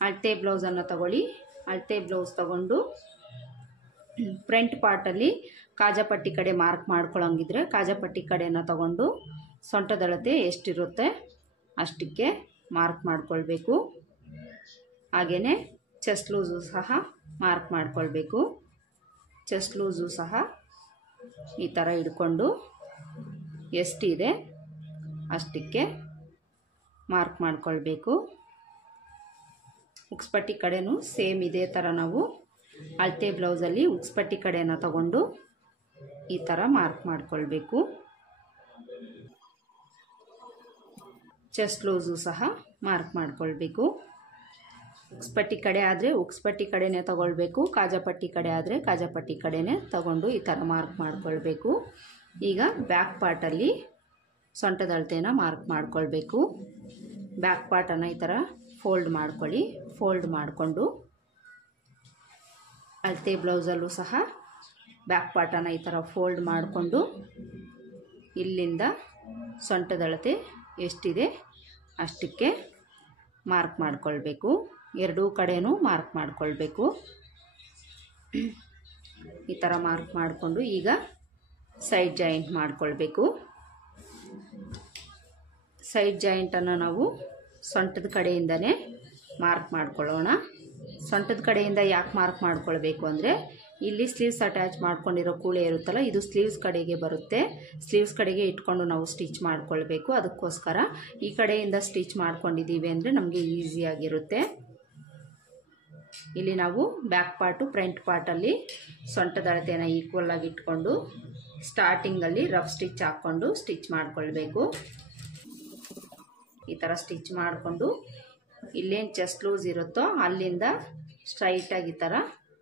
ಅಳತೆ ಬ್ಲೌಸನ್ನು ತಗೊಳ್ಳಿ. ಅಳತೆ ಬ್ಲೌಸ್ ತಗೊಂಡು ಫ್ರಂಟ್ ಪಾರ್ಟಲ್ಲಿ ಕಾಜಾಪಟ್ಟಿ ಕಡೆ ಮಾರ್ಕ್ ಮಾಡ್ಕೊಳ್ಳೋಂಗಿದ್ರೆ ಕಾಜಾಪಟ್ಟಿ ಕಡೆನ ತಗೊಂಡು ಸೊಂಟದ ಅಳತೆ ಎಷ್ಟಿರುತ್ತೆ ಅಷ್ಟಕ್ಕೆ ಮಾರ್ಕ್ ಮಾಡ್ಕೊಳ್ಬೇಕು. ಹಾಗೆಯೇ ಚೆಸ್ಟ್ ಲೂಸು ಸಹ ಮಾರ್ಕ್ ಮಾಡ್ಕೊಳ್ಬೇಕು. ಚೆಸ್ಟ್ ಲೂಸು ಸಹ ಈ ಥರ ಹಿಡ್ಕೊಂಡು ಎಷ್ಟಿದೆ ಅಷ್ಟಕ್ಕೆ ಮಾರ್ಕ್ ಮಾಡ್ಕೊಳ್ಬೇಕು. ಉಕ್ಸ್ಪಟ್ಟಿ ಕಡೆನೂ ಸೇಮ್ ಇದೇ ಥರ ನಾವು ಅಳತೆ ಬ್ಲೌಸಲ್ಲಿ ಉಕ್ಸ್ಪಟ್ಟಿ ಕಡೆನ ತಗೊಂಡು ಈ ಥರ ಮಾರ್ಕ್ ಮಾಡ್ಕೊಳ್ಬೇಕು. ಚೆಸ್ಟ್ ಲೂಸು ಸಹ ಮಾರ್ಕ್ ಮಾಡ್ಕೊಳ್ಬೇಕು. ಉಕ್ಸ್ಪಟ್ಟಿ ಕಡೆ ಆದರೆ ಉಕ್ಸ್ಪಟ್ಟಿ ಕಡೆನೇ ತಗೊಳ್ಬೇಕು, ಕಾಜಾಪಟ್ಟಿ ಕಡೆ ಆದರೆ ಕಾಜಾಪಟ್ಟಿ ಕಡೆನೇ ತಗೊಂಡು ಈ ಥರ ಮಾರ್ಕ್ ಮಾಡ್ಕೊಳ್ಬೇಕು. ಈಗ ಬ್ಯಾಕ್ ಪಾರ್ಟಲ್ಲಿ ಸೊಂಟದ ಅಳತೆನ ಮಾರ್ಕ್ ಮಾಡ್ಕೊಳ್ಬೇಕು. ಬ್ಯಾಕ್ ಪಾರ್ಟನ್ನು ಈ ಥರ ಫೋಲ್ಡ್ ಮಾಡ್ಕೊಳ್ಳಿ. ಫೋಲ್ಡ್ ಮಾಡಿಕೊಂಡು ಅಳತೆ ಬ್ಲೌಸಲ್ಲೂ ಸಹ ಬ್ಯಾಕ್ ಪಾರ್ಟನ್ನು ಈ ಥರ ಫೋಲ್ಡ್ ಮಾಡಿಕೊಂಡು ಇಲ್ಲಿಂದ ಸೊಂಟದ ಅಳತೆ ಎಷ್ಟಿದೆ ಅಷ್ಟಕ್ಕೆ ಮಾರ್ಕ್ ಮಾಡ್ಕೊಳ್ಬೇಕು. ಎರಡೂ ಕಡೆನೂ ಮಾರ್ಕ್ ಮಾಡ್ಕೊಳ್ಬೇಕು. ಈ ಥರ ಮಾರ್ಕ್ ಮಾಡಿಕೊಂಡು ಈಗ ಸೈಡ್ ಜಾಯಿಂಟ್ ಮಾಡ್ಕೊಳ್ಬೇಕು. ಸೈಡ್ ಜಾಯಿಂಟನ್ನು ನಾವು ಸೊಂಟದ ಕಡೆಯಿಂದನೇ ಮಾರ್ಕ್ ಮಾಡ್ಕೊಳ್ಳೋಣ. ಸೊಂಟದ ಕಡೆಯಿಂದ ಯಾಕೆ ಮಾರ್ಕ್ ಮಾಡ್ಕೊಳ್ಬೇಕು ಅಂದರೆ ಇಲ್ಲಿ ಸ್ಲೀವ್ಸ್ ಅಟ್ಯಾಚ್ ಮಾಡ್ಕೊಂಡಿರೋ ಕೂಳೆ ಇರುತ್ತಲ್ಲ, ಇದು ಸ್ಲೀವ್ಸ್ ಕಡೆಗೆ ಬರುತ್ತೆ. ಸ್ಲೀವ್ಸ್ ಕಡೆಗೆ ಇಟ್ಕೊಂಡು ನಾವು ಸ್ಟಿಚ್ ಮಾಡ್ಕೊಳ್ಬೇಕು. ಅದಕ್ಕೋಸ್ಕರ ಈ ಕಡೆಯಿಂದ ಸ್ಟಿಚ್ ಮಾಡ್ಕೊಂಡಿದ್ದೀವಿ ಅಂದರೆ ನಮಗೆ ಈಸಿಯಾಗಿರುತ್ತೆ. ಇಲ್ಲಿ ನಾವು ಬ್ಯಾಕ್ ಪಾರ್ಟು ಫ್ರಂಟ್ ಪಾರ್ಟಲ್ಲಿ ಸೊಂಟದ ಅಳತೆಯನ್ನು ಈಕ್ವಲ್ ಆಗಿ ಇಟ್ಕೊಂಡು ಸ್ಟಾರ್ಟಿಂಗಲ್ಲಿ ರಫ್ ಸ್ಟಿಚ್ ಹಾಕ್ಕೊಂಡು ಸ್ಟಿಚ್ ಮಾಡ್ಕೊಳ್ಬೇಕು. ಈ ಥರ ಸ್ಟಿಚ್ ಮಾಡಿಕೊಂಡು ಇಲ್ಲೇನು ಚೆಸ್ಟ್ ಲೂಸ್ ಇರುತ್ತೋ ಅಲ್ಲಿಂದ ಸ್ಟ್ರೈಟಾಗಿ ಈ ಥರ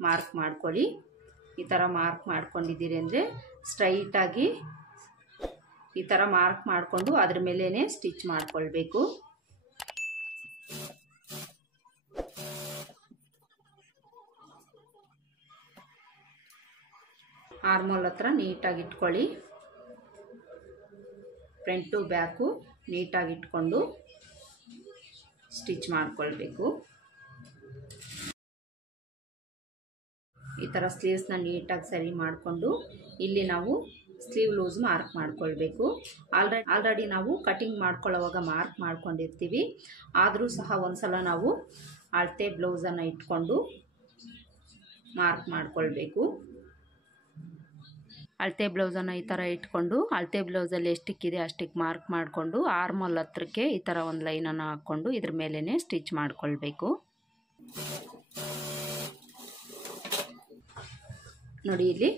ಮಾರ್ಕ್ ಮಾಡ್ಕೊಳ್ಳಿ. ಈ ಥರ ಮಾರ್ಕ್ ಮಾಡ್ಕೊಂಡಿದ್ದೀರಿ ಅಂದರೆ ಸ್ಟ್ರೈಟಾಗಿ ಈ ಥರ ಮಾರ್ಕ್ ಮಾಡಿಕೊಂಡು ಅದ್ರ ಮೇಲೇ ಸ್ಟಿಚ್ ಮಾಡ್ಕೊಳ್ಬೇಕು. ಆರ್ಮೋಲ್ ಹತ್ರ ನೀಟಾಗಿ ಇಟ್ಕೊಳ್ಳಿ. ಫ್ರಂಟು ಬ್ಯಾಕು ನೀಟಾಗಿ ಇಟ್ಕೊಂಡು ಸ್ಟಿಚ್ ಮಾಡ್ಕೊಳ್ಬೇಕು. ಈ ಥರ ಸ್ಲೀವ್ಸ್ನ ನೀಟಾಗಿ ಸರಿ ಮಾಡಿಕೊಂಡು ಇಲ್ಲಿ ನಾವು ಸ್ಲೀವ್ ಲೂಸ್ ಮಾರ್ಕ್ ಮಾಡ್ಕೊಳ್ಬೇಕು. ಆಲ್ರೆಡಿ ನಾವು ಕಟಿಂಗ್ ಮಾಡ್ಕೊಳ್ಳೋವಾಗ ಮಾರ್ಕ್ ಮಾಡ್ಕೊಂಡಿರ್ತೀವಿ. ಆದರೂ ಸಹ ಒಂದ್ಸಲ ನಾವು ಅಳತೆ ಬ್ಲೌಸನ್ನು ಇಟ್ಕೊಂಡು ಮಾರ್ಕ್ ಮಾಡ್ಕೊಳ್ಬೇಕು. ಅಳತೆ ಬ್ಲೌಸನ್ನು ಈ ಥರ ಇಟ್ಕೊಂಡು ಅಳತೆ ಬ್ಲೌಸಲ್ಲಿ ಎಷ್ಟಕ್ಕಿದೆ ಅಷ್ಟಕ್ಕೆ ಮಾರ್ಕ್ ಮಾಡಿಕೊಂಡು ಆರ್ಮೋಲ್ ಹತ್ರಕ್ಕೆ ಈ ಥರ ಒಂದು ಲೈನನ್ನು ಹಾಕ್ಕೊಂಡು ಇದ್ರ ಮೇಲೇ ಸ್ಟಿಚ್ ಮಾಡ್ಕೊಳ್ಬೇಕು. ನೋಡಿ ಇಲ್ಲಿ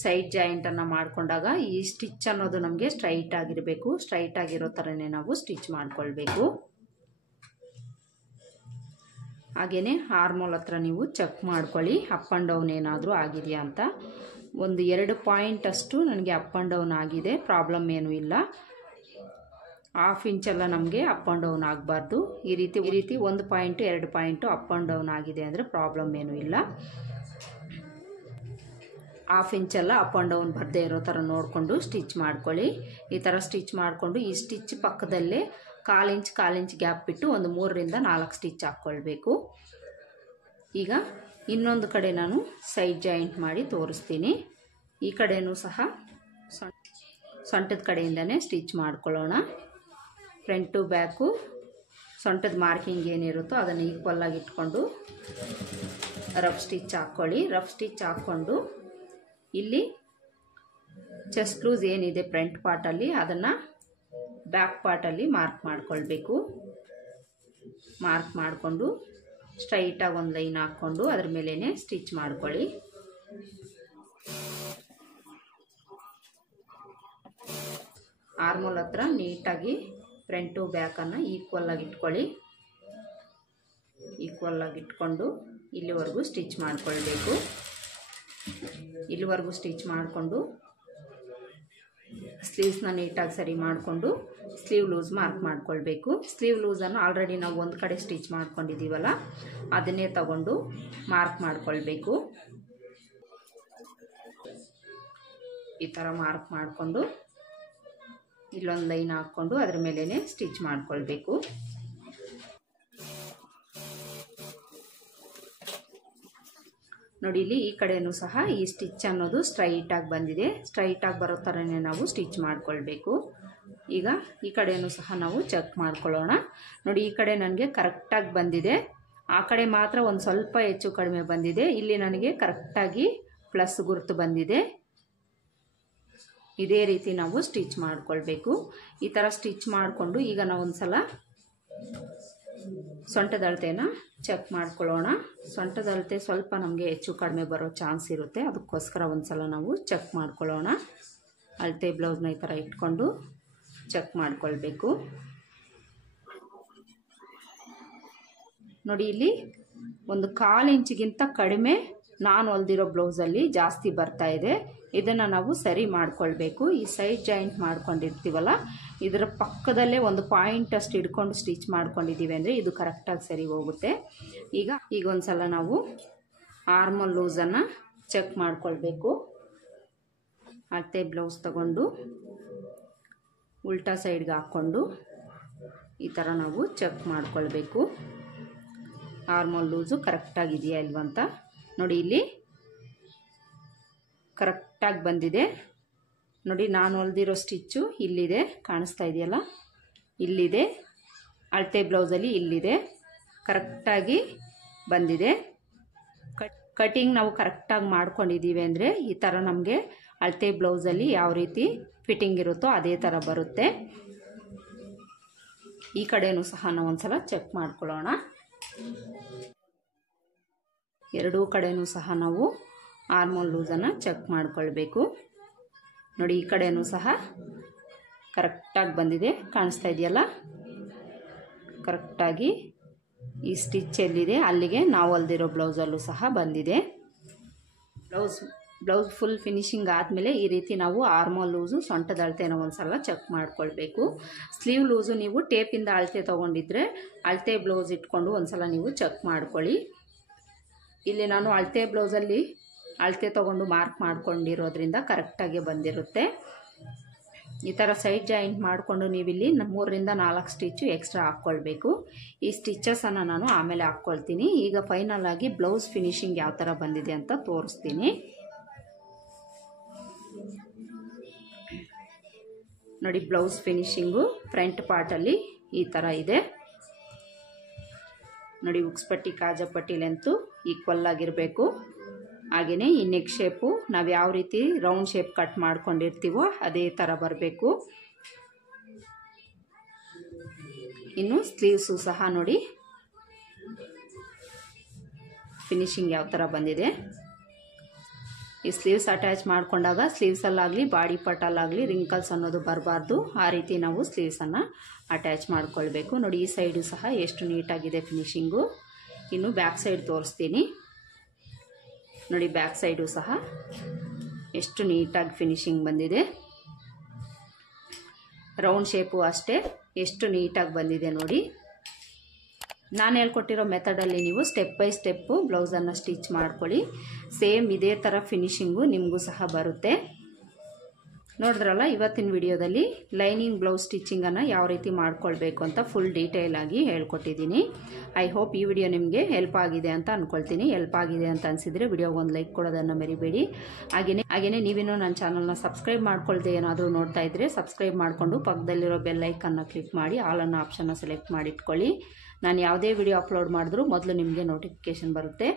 ಸೈಡ್ ಜಾಯಿಂಟನ್ನು ಮಾಡಿಕೊಂಡಾಗ ಈ ಸ್ಟಿಚ್ ಅನ್ನೋದು ನಮಗೆ ಸ್ಟ್ರೈಟ್ ಆಗಿರಬೇಕು. ಸ್ಟ್ರೈಟ್ ಆಗಿರೋ ಥರನೇ ನಾವು ಸ್ಟಿಚ್ ಮಾಡ್ಕೊಳ್ಬೇಕು. ಹಾಗೆಯೇ ಆರ್ಮೋಲ್ ಹತ್ರ ನೀವು ಚೆಕ್ ಮಾಡ್ಕೊಳ್ಳಿ ಅಪ್ ಆ್ಯಂಡ್ ಡೌನ್ ಏನಾದರೂ ಆಗಿದೆಯಾ ಅಂತ. ಒಂದು 2 ಪಾಯಿಂಟ್ ಅಷ್ಟು ನನಗೆ ಅಪ್ ಆ್ಯಂಡ್ ಡೌನ್ ಆಗಿದೆ, ಪ್ರಾಬ್ಲಮ್ ಏನೂ ಇಲ್ಲ. 1/2 ಇಂಚೆಲ್ಲ ನಮಗೆ ಅಪ್ ಆ್ಯಂಡ್ ಡೌನ್ ಆಗಬಾರ್ದು. ಈ ರೀತಿ 1 point 2 point up and down ಆಗಿದೆ ಅಂದರೆ ಪ್ರಾಬ್ಲಮ್ ಏನೂ ಇಲ್ಲ. 1/2 ಇಂಚೆಲ್ಲ ಅಪ್ ಆ್ಯಂಡ್ ಡೌನ್ ಬರದೇ ಇರೋ ಥರ ನೋಡಿಕೊಂಡು ಸ್ಟಿಚ್ ಮಾಡ್ಕೊಳ್ಳಿ. ಈ ಥರ ಸ್ಟಿಚ್ ಮಾಡಿಕೊಂಡು ಈ ಸ್ಟಿಚ್ ಪಕ್ಕದಲ್ಲೇ 1/4 ಇಂಚ್ ಗ್ಯಾಪ್ ಬಿಟ್ಟು ಒಂದು 3 ರಿಂದ 4 ಸ್ಟಿಚ್ ಹಾಕ್ಕೊಳ್ಬೇಕು. ಈಗ ಇನ್ನೊಂದು ಕಡೆ ನಾನು ಸೈಡ್ ಜಾಯಿಂಟ್ ಮಾಡಿ ತೋರಿಸ್ತೀನಿ. ಈ ಕಡೆಯೂ ಸಹ ಸೊಂಟದ ಕಡೆಯಿಂದನೇ ಸ್ಟಿಚ್ ಮಾಡ್ಕೊಳ್ಳೋಣ. ಫ್ರಂಟು ಬ್ಯಾಕು ಸೊಂಟದ ಮಾರ್ಕಿಂಗ್ ಏನಿರುತ್ತೋ ಅದನ್ನು ಈಕ್ವಲ್ ಆಗಿ ಇಟ್ಕೊಂಡು ರಫ್ ಸ್ಟಿಚ್ ಹಾಕ್ಕೊಳ್ಳಿ. ರಫ್ ಸ್ಟಿಚ್ ಹಾಕ್ಕೊಂಡು ಇಲ್ಲಿ ಚೆಸ್ಟ್ ಲೂಸ್ ಏನಿದೆ ಫ್ರಂಟ್ ಪಾರ್ಟಲ್ಲಿ ಅದನ್ನು ಬ್ಯಾಕ್ ಪಾರ್ಟಲ್ಲಿ ಮಾರ್ಕ್ ಮಾಡ್ಕೊಳ್ಬೇಕು. ಮಾರ್ಕ್ ಮಾಡಿಕೊಂಡು ಸ್ಟ್ರೈಟಾಗಿ ಒಂದು ಲೈನ್ ಹಾಕ್ಕೊಂಡು ಅದ್ರ ಮೇಲೇ ಸ್ಟಿಚ್ ಮಾಡ್ಕೊಳ್ಳಿ. ಆರ್ಮೋಲ್ ಹತ್ರ ನೀಟಾಗಿ ಫ್ರಂಟು ಬ್ಯಾಕನ್ನು ಈಕ್ವಲ್ ಆಗಿ ಇಟ್ಕೊಳ್ಳಿ. ಈಕ್ವಲ್ ಆಗಿ ಇಟ್ಕೊಂಡು ಇಲ್ಲಿವರೆಗೂ ಸ್ಟಿಚ್ ಮಾಡ್ಕೊಳ್ಬೇಕು. ಇಲ್ಲಿವರೆಗೂ ಸ್ಟಿಚ್ ಮಾಡಿಕೊಂಡು ಸ್ಲೀವ್ಸ್ನ ನೀಟಾಗಿ ಸರಿ ಮಾಡಿಕೊಂಡು ಸ್ಲೀವ್ ಲೂಸ್ ಮಾರ್ಕ್ ಮಾಡ್ಕೊಳ್ಬೇಕು. ಸ್ಲೀವ್ ಲೂಸನ್ನು ಆಲ್ರೆಡಿ ನಾವು ಒಂದು ಕಡೆ ಸ್ಟಿಚ್ ಮಾಡ್ಕೊಂಡಿದ್ದೀವಲ್ಲ ಅದನ್ನೇ ತಗೊಂಡು ಮಾರ್ಕ್ ಮಾಡ್ಕೊಳ್ಬೇಕು. ಈ ಥರ ಮಾರ್ಕ್ ಮಾಡಿಕೊಂಡು ಇಲ್ಲೊಂದು ಲೈನ್ ಹಾಕ್ಕೊಂಡು ಅದ್ರ ಮೇಲೇ ಸ್ಟಿಚ್ ಮಾಡ್ಕೊಳ್ಬೇಕು. ನೋಡಿ ಇಲ್ಲಿ ಈ ಕಡೆಯೂ ಸಹ ಈ ಸ್ಟಿಚ್ ಅನ್ನೋದು ಸ್ಟ್ರೈಟಾಗಿ ಬಂದಿದೆ. ಸ್ಟ್ರೈಟಾಗಿ ಬರೋ ಥರನೇ ನಾವು ಸ್ಟಿಚ್ ಮಾಡ್ಕೊಳ್ಬೇಕು. ಈಗ ಈ ಕಡೆಯೂ ಸಹ ನಾವು ಚೆಕ್ ಮಾಡ್ಕೊಳ್ಳೋಣ. ನೋಡಿ ಈ ಕಡೆ ನನಗೆ ಕರೆಕ್ಟಾಗಿ ಬಂದಿದೆ, ಆ ಕಡೆ ಮಾತ್ರ ಒಂದು ಸ್ವಲ್ಪ ಹೆಚ್ಚು ಕಡಿಮೆ ಬಂದಿದೆ. ಇಲ್ಲಿ ನನಗೆ ಕರೆಕ್ಟಾಗಿ ಪ್ಲಸ್ ಗುರುತು ಬಂದಿದೆ. ಇದೇ ರೀತಿ ನಾವು ಸ್ಟಿಚ್ ಮಾಡ್ಕೊಳ್ಬೇಕು. ಈ ಥರ ಸ್ಟಿಚ್ ಮಾಡಿಕೊಂಡು ಈಗ ನಾವು ಒಂದು ಸಲ ಸೊಂಟದ ಅಳತೆನ ಚೆಕ್ ಮಾಡ್ಕೊಳ್ಳೋಣ. ಸೊಂಟದ ಅಳತೆ ಸ್ವಲ್ಪ ನಮಗೆ ಹೆಚ್ಚು ಕಡಿಮೆ ಬರೋ ಚಾನ್ಸ್ ಇರುತ್ತೆ, ಅದಕ್ಕೋಸ್ಕರ ಒಂದು ಸಲ ನಾವು ಚೆಕ್ ಮಾಡ್ಕೊಳ್ಳೋಣ. ಅಳತೆ ಬ್ಲೌಸ್ನ ಈ ಥರ ಇಟ್ಕೊಂಡು ಚೆಕ್ ಮಾಡ್ಕೊಳ್ಬೇಕು. ನೋಡಿ ಇಲ್ಲಿ ಒಂದು 1/4 ಇಂಚಿಗಿಂತ ಕಡಿಮೆ ನಾನು ಹೊಲ್ದಿರೋ ಬ್ಲೌಸಲ್ಲಿ ಜಾಸ್ತಿ ಬರ್ತಾ ಇದೆ. ಇದನ್ನು ನಾವು ಸರಿ ಮಾಡ್ಕೊಳ್ಬೇಕು. ಈ ಸೈಡ್ ಜಾಯಿಂಟ್ ಮಾಡ್ಕೊಂಡಿರ್ತೀವಲ್ಲ ಇದರ ಪಕ್ಕದಲ್ಲೇ ಒಂದು ಪಾಯಿಂಟ್ ಅಷ್ಟು ಹಿಡ್ಕೊಂಡು ಸ್ಟಿಚ್ ಮಾಡ್ಕೊಂಡಿದ್ದೀವಿ ಅಂದರೆ ಇದು ಕರೆಕ್ಟಾಗಿ ಸರಿ ಹೋಗುತ್ತೆ. ಈಗ ಒಂದು ಸಲ ನಾವು ಆರ್ಮೋಲ್ ಲೂಸನ್ನು ಚೆಕ್ ಮಾಡ್ಕೊಳ್ಬೇಕು. ಅಳತೆ ಬ್ಲೌಸ್ ತಗೊಂಡು ಉಲ್ಟಾ ಸೈಡ್ಗೆ ಹಾಕ್ಕೊಂಡು ಈ ಥರ ನಾವು ಚೆಕ್ ಮಾಡ್ಕೊಳ್ಬೇಕು. ಆರ್ಮೋಲ್ ಲೂಸು ಕರೆಕ್ಟಾಗಿದೆಯಾ ಇಲ್ವಂತ ನೋಡಿ. ಇಲ್ಲಿ ಕರೆಕ್ಟಾಗಿ ಬಂದಿದೆ ನೋಡಿ. ನಾನು ಹೊಲ್ದಿರೋ ಸ್ಟಿಚ್ಚು ಇಲ್ಲಿದೆ, ಕಾಣಿಸ್ತಾ ಇದೆಯಲ್ಲ, ಇಲ್ಲಿದೆ. ಅಳತೆ ಬ್ಲೌಸಲ್ಲಿ ಇಲ್ಲಿದೆ, ಕರೆಕ್ಟಾಗಿ ಬಂದಿದೆ. ಕಟಿಂಗ್ ನಾವು ಕರೆಕ್ಟಾಗಿ ಮಾಡ್ಕೊಂಡಿದ್ದೀವಿ ಅಂದರೆ ಈ ಥರ ನಮಗೆ ಅಳತೆ ಬ್ಲೌಸಲ್ಲಿ ಯಾವ ರೀತಿ ಫಿಟ್ಟಿಂಗ್ ಇರುತ್ತೋ ಅದೇ ಥರ ಬರುತ್ತೆ. ಈ ಕಡೆಯೂ ಸಹ ನಾವು ಒಂದು ಸಲ ಚೆಕ್ ಮಾಡ್ಕೊಳ್ಳೋಣ. ಎರಡೂ ಕಡೆನೂ ಸಹ ನಾವು ಆರ್ಮೋಲ್ ಲೂಸನ್ನು ಚೆಕ್ ಮಾಡ್ಕೊಳ್ಬೇಕು. ನೋಡಿ ಈ ಕಡೆನೂ ಸಹ ಕರೆಕ್ಟಾಗಿ ಬಂದಿದೆ, ಕಾಣಿಸ್ತಾ ಇದೆಯಲ್ಲ. ಕರೆಕ್ಟಾಗಿ ಈ ಸ್ಟಿಚ್ ಎಲ್ಲಿದೆ ಅಲ್ಲಿಗೆ ನಾವು ಹೊಲ್ದಿರೋ ಬ್ಲೌಸಲ್ಲೂ ಸಹ ಬಂದಿದೆ. ಬ್ಲೌಸ್ ಫುಲ್ ಫಿನಿಶಿಂಗ್ ಆದಮೇಲೆ ಈ ರೀತಿ ನಾವು ಆರ್ಮೋಲ್ ಲೂಸು ಸೊಂಟದ ಅಳತೆನ ಒಂದ್ಸಲ ಚೆಕ್ ಮಾಡ್ಕೊಳ್ಬೇಕು. ಸ್ಲೀವ್ ಲೂಸು ನೀವು ಟೇಪಿಂದ ಅಳತೆ ತೊಗೊಂಡಿದ್ರೆ ಅಳತೆ ಬ್ಲೌಸ್ ಇಟ್ಕೊಂಡು ಒಂದ್ಸಲ ನೀವು ಚೆಕ್ ಮಾಡ್ಕೊಳ್ಳಿ. ಇಲ್ಲಿ ನಾನು ಅಳತೆ ಬ್ಲೌಸಲ್ಲಿ ಅಳತೆ ತೊಗೊಂಡು ಮಾರ್ಕ್ ಮಾಡ್ಕೊಂಡಿರೋದ್ರಿಂದ ಕರೆಕ್ಟಾಗಿ ಬಂದಿರುತ್ತೆ. ಈ ಥರ ಸೈಡ್ ಜಾಯಿಂಟ್ ಮಾಡಿಕೊಂಡು ನೀವಿಲ್ಲಿ 3 ರಿಂದ 4 ಸ್ಟಿಚ್ಚು ಎಕ್ಸ್ಟ್ರಾ ಹಾಕ್ಕೊಳ್ಬೇಕು. ಈ ಸ್ಟಿಚಸನ್ನು ನಾನು ಆಮೇಲೆ ಹಾಕ್ಕೊಳ್ತೀನಿ. ಈಗ ಫೈನಲ್ ಆಗಿ ಬ್ಲೌಸ್ ಫಿನಿಶಿಂಗ್ ಯಾವ ಥರ ಬಂದಿದೆ ಅಂತ ತೋರಿಸ್ತೀನಿ. ನೋಡಿ ಬ್ಲೌಸ್ ಫಿನಿಶಿಂಗು ಫ್ರಂಟ್ ಪಾರ್ಟಲ್ಲಿ ಈ ಥರ ಇದೆ. ನೋಡಿ ಉಕ್ಸ್ಪಟ್ಟಿ ಕಾಜಪಟ್ಟಿ ಲೆಂತು ಈಕ್ವಲ್ ಆಗಿರಬೇಕು. ಹಾಗೆಯೇ ಈ ನೆಕ್ ಶೇಪು ನಾವು ಯಾವ ರೀತಿ ರೌಂಡ್ ಶೇಪ್ ಕಟ್ ಮಾಡ್ಕೊಂಡಿರ್ತೀವೋ ಅದೇ ಥರ ಬರಬೇಕು. ಇನ್ನು ಸ್ಲೀವ್ಸು ಸಹ ನೋಡಿ ಫಿನಿಶಿಂಗ್ ಯಾವ ಥರ ಬಂದಿದೆ. ಈ ಸ್ಲೀವ್ಸ್ ಅಟ್ಯಾಚ್ ಮಾಡ್ಕೊಂಡಾಗ ಸ್ಲೀವ್ಸಲ್ಲಾಗಲಿ ಬಾಡಿ ಪಾರ್ಟಲ್ಲಾಗಲಿ ರಿಂಕಲ್ಸ್ ಅನ್ನೋದು ಬರಬಾರ್ದು. ಆ ರೀತಿ ನಾವು ಸ್ಲೀವ್ಸನ್ನು ಅಟ್ಯಾಚ್ ಮಾಡ್ಕೊಳ್ಬೇಕು. ನೋಡಿ ಈ ಸೈಡು ಸಹ ಎಷ್ಟು ನೀಟಾಗಿದೆ ಫಿನಿಶಿಂಗು. ಇನ್ನು ಬ್ಯಾಕ್ ಸೈಡ್ ತೋರಿಸ್ತೀನಿ. ನೋಡಿ ಬ್ಯಾಕ್ ಸೈಡು ಸಹ ಎಷ್ಟು ನೀಟಾಗಿ ಫಿನಿಶಿಂಗ್ ಬಂದಿದೆ. ರೌಂಡ್ ಶೇಪು ಅಷ್ಟೇ ಎಷ್ಟು ನೀಟಾಗಿ ಬಂದಿದೆ ನೋಡಿ. ನಾನು ಹೇಳ್ಕೊಟ್ಟಿರೋ ಮೆಥಡಲ್ಲಿ ನೀವು ಸ್ಟೆಪ್ ಬೈ ಸ್ಟೆಪ್ಪು ಬ್ಲೌಸನ್ನು ಸ್ಟಿಚ್ ಮಾಡ್ಕೊಳ್ಳಿ. ಸೇಮ್ ಇದೇ ಥರ ಫಿನಿಶಿಂಗು ನಿಮಗೂ ಸಹ ಬರುತ್ತೆ. ನೋಡಿದ್ರಲ್ಲ, ಇವತ್ತಿನ ವಿಡಿಯೋದಲ್ಲಿ ಲೈನಿಂಗ್ ಬ್ಲೌಸ್ ಸ್ಟಿಚಿಂಗನ್ನು ಯಾವ ರೀತಿ ಮಾಡ್ಕೊಳ್ಬೇಕು ಅಂತ ಫುಲ್ ಡೀಟೇಲ್ ಆಗಿ ಹೇಳ್ಕೊಟ್ಟಿದ್ದೀನಿ. ಐ ಹೋಪ್ ಈ ವಿಡಿಯೋ ನಿಮಗೆ ಹೆಲ್ಪ್ ಆಗಿದೆ ಅಂತ ಅಂದ್ಕೊಳ್ತೀನಿ. ಹೆಲ್ಪ್ ಆಗಿದೆ ಅಂತ ಅನಿಸಿದರೆ ವಿಡಿಯೋಗೆ ಒಂದು ಲೈಕ್ ಕೊಡೋದನ್ನು ಮರಿಬೇಡಿ. ಹಾಗೆಯೇ ನೀವಿನ್ನೂ ನನ್ನ ಚಾನಲ್ನ ಸಬ್ಸ್ಕ್ರೈಬ್ ಮಾಡ್ಕೊಳ್ದೆ ಏನಾದರೂ ನೋಡ್ತಾ ಇದ್ದರೆ ಸಬ್ಸ್ಕ್ರೈಬ್ ಮಾಡಿಕೊಂಡು ಪಕ್ಕದಲ್ಲಿರೋ ಬೆಲ್ ಐಕನ್ನ ಕ್ಲಿಕ್ ಮಾಡಿ ಆಲ್ ಅನ್ನೋ ಆಪ್ಷನ್ನ ಸೆಲೆಕ್ಟ್ ಮಾಡಿಟ್ಕೊಳ್ಳಿ. ನಾನು ಯಾವುದೇ ವಿಡಿಯೋ ಅಪ್ಲೋಡ್ ಮಾಡಿದ್ರೂ ಮೊದಲು ನಿಮಗೆ ನೋಟಿಫಿಕೇಷನ್ ಬರುತ್ತೆ.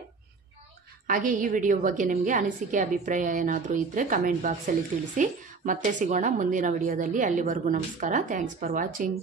ಹಾಗೆ ಈ ವಿಡಿಯೋ ಬಗ್ಗೆ ನಿಮಗೆ ಅನಿಸಿಕೆ ಅಭಿಪ್ರಾಯ ಏನಾದರೂ ಇದ್ದರೆ ಕಮೆಂಟ್ ಬಾಕ್ಸಲ್ಲಿ ತಿಳಿಸಿ. ಮತ್ತೆ ಸಿಗೋಣ ಮುಂದಿನ ವಿಡಿಯೋದಲ್ಲಿ. ಅಲ್ಲಿವರೆಗೂ ನಮಸ್ಕಾರ. Thanks for watching.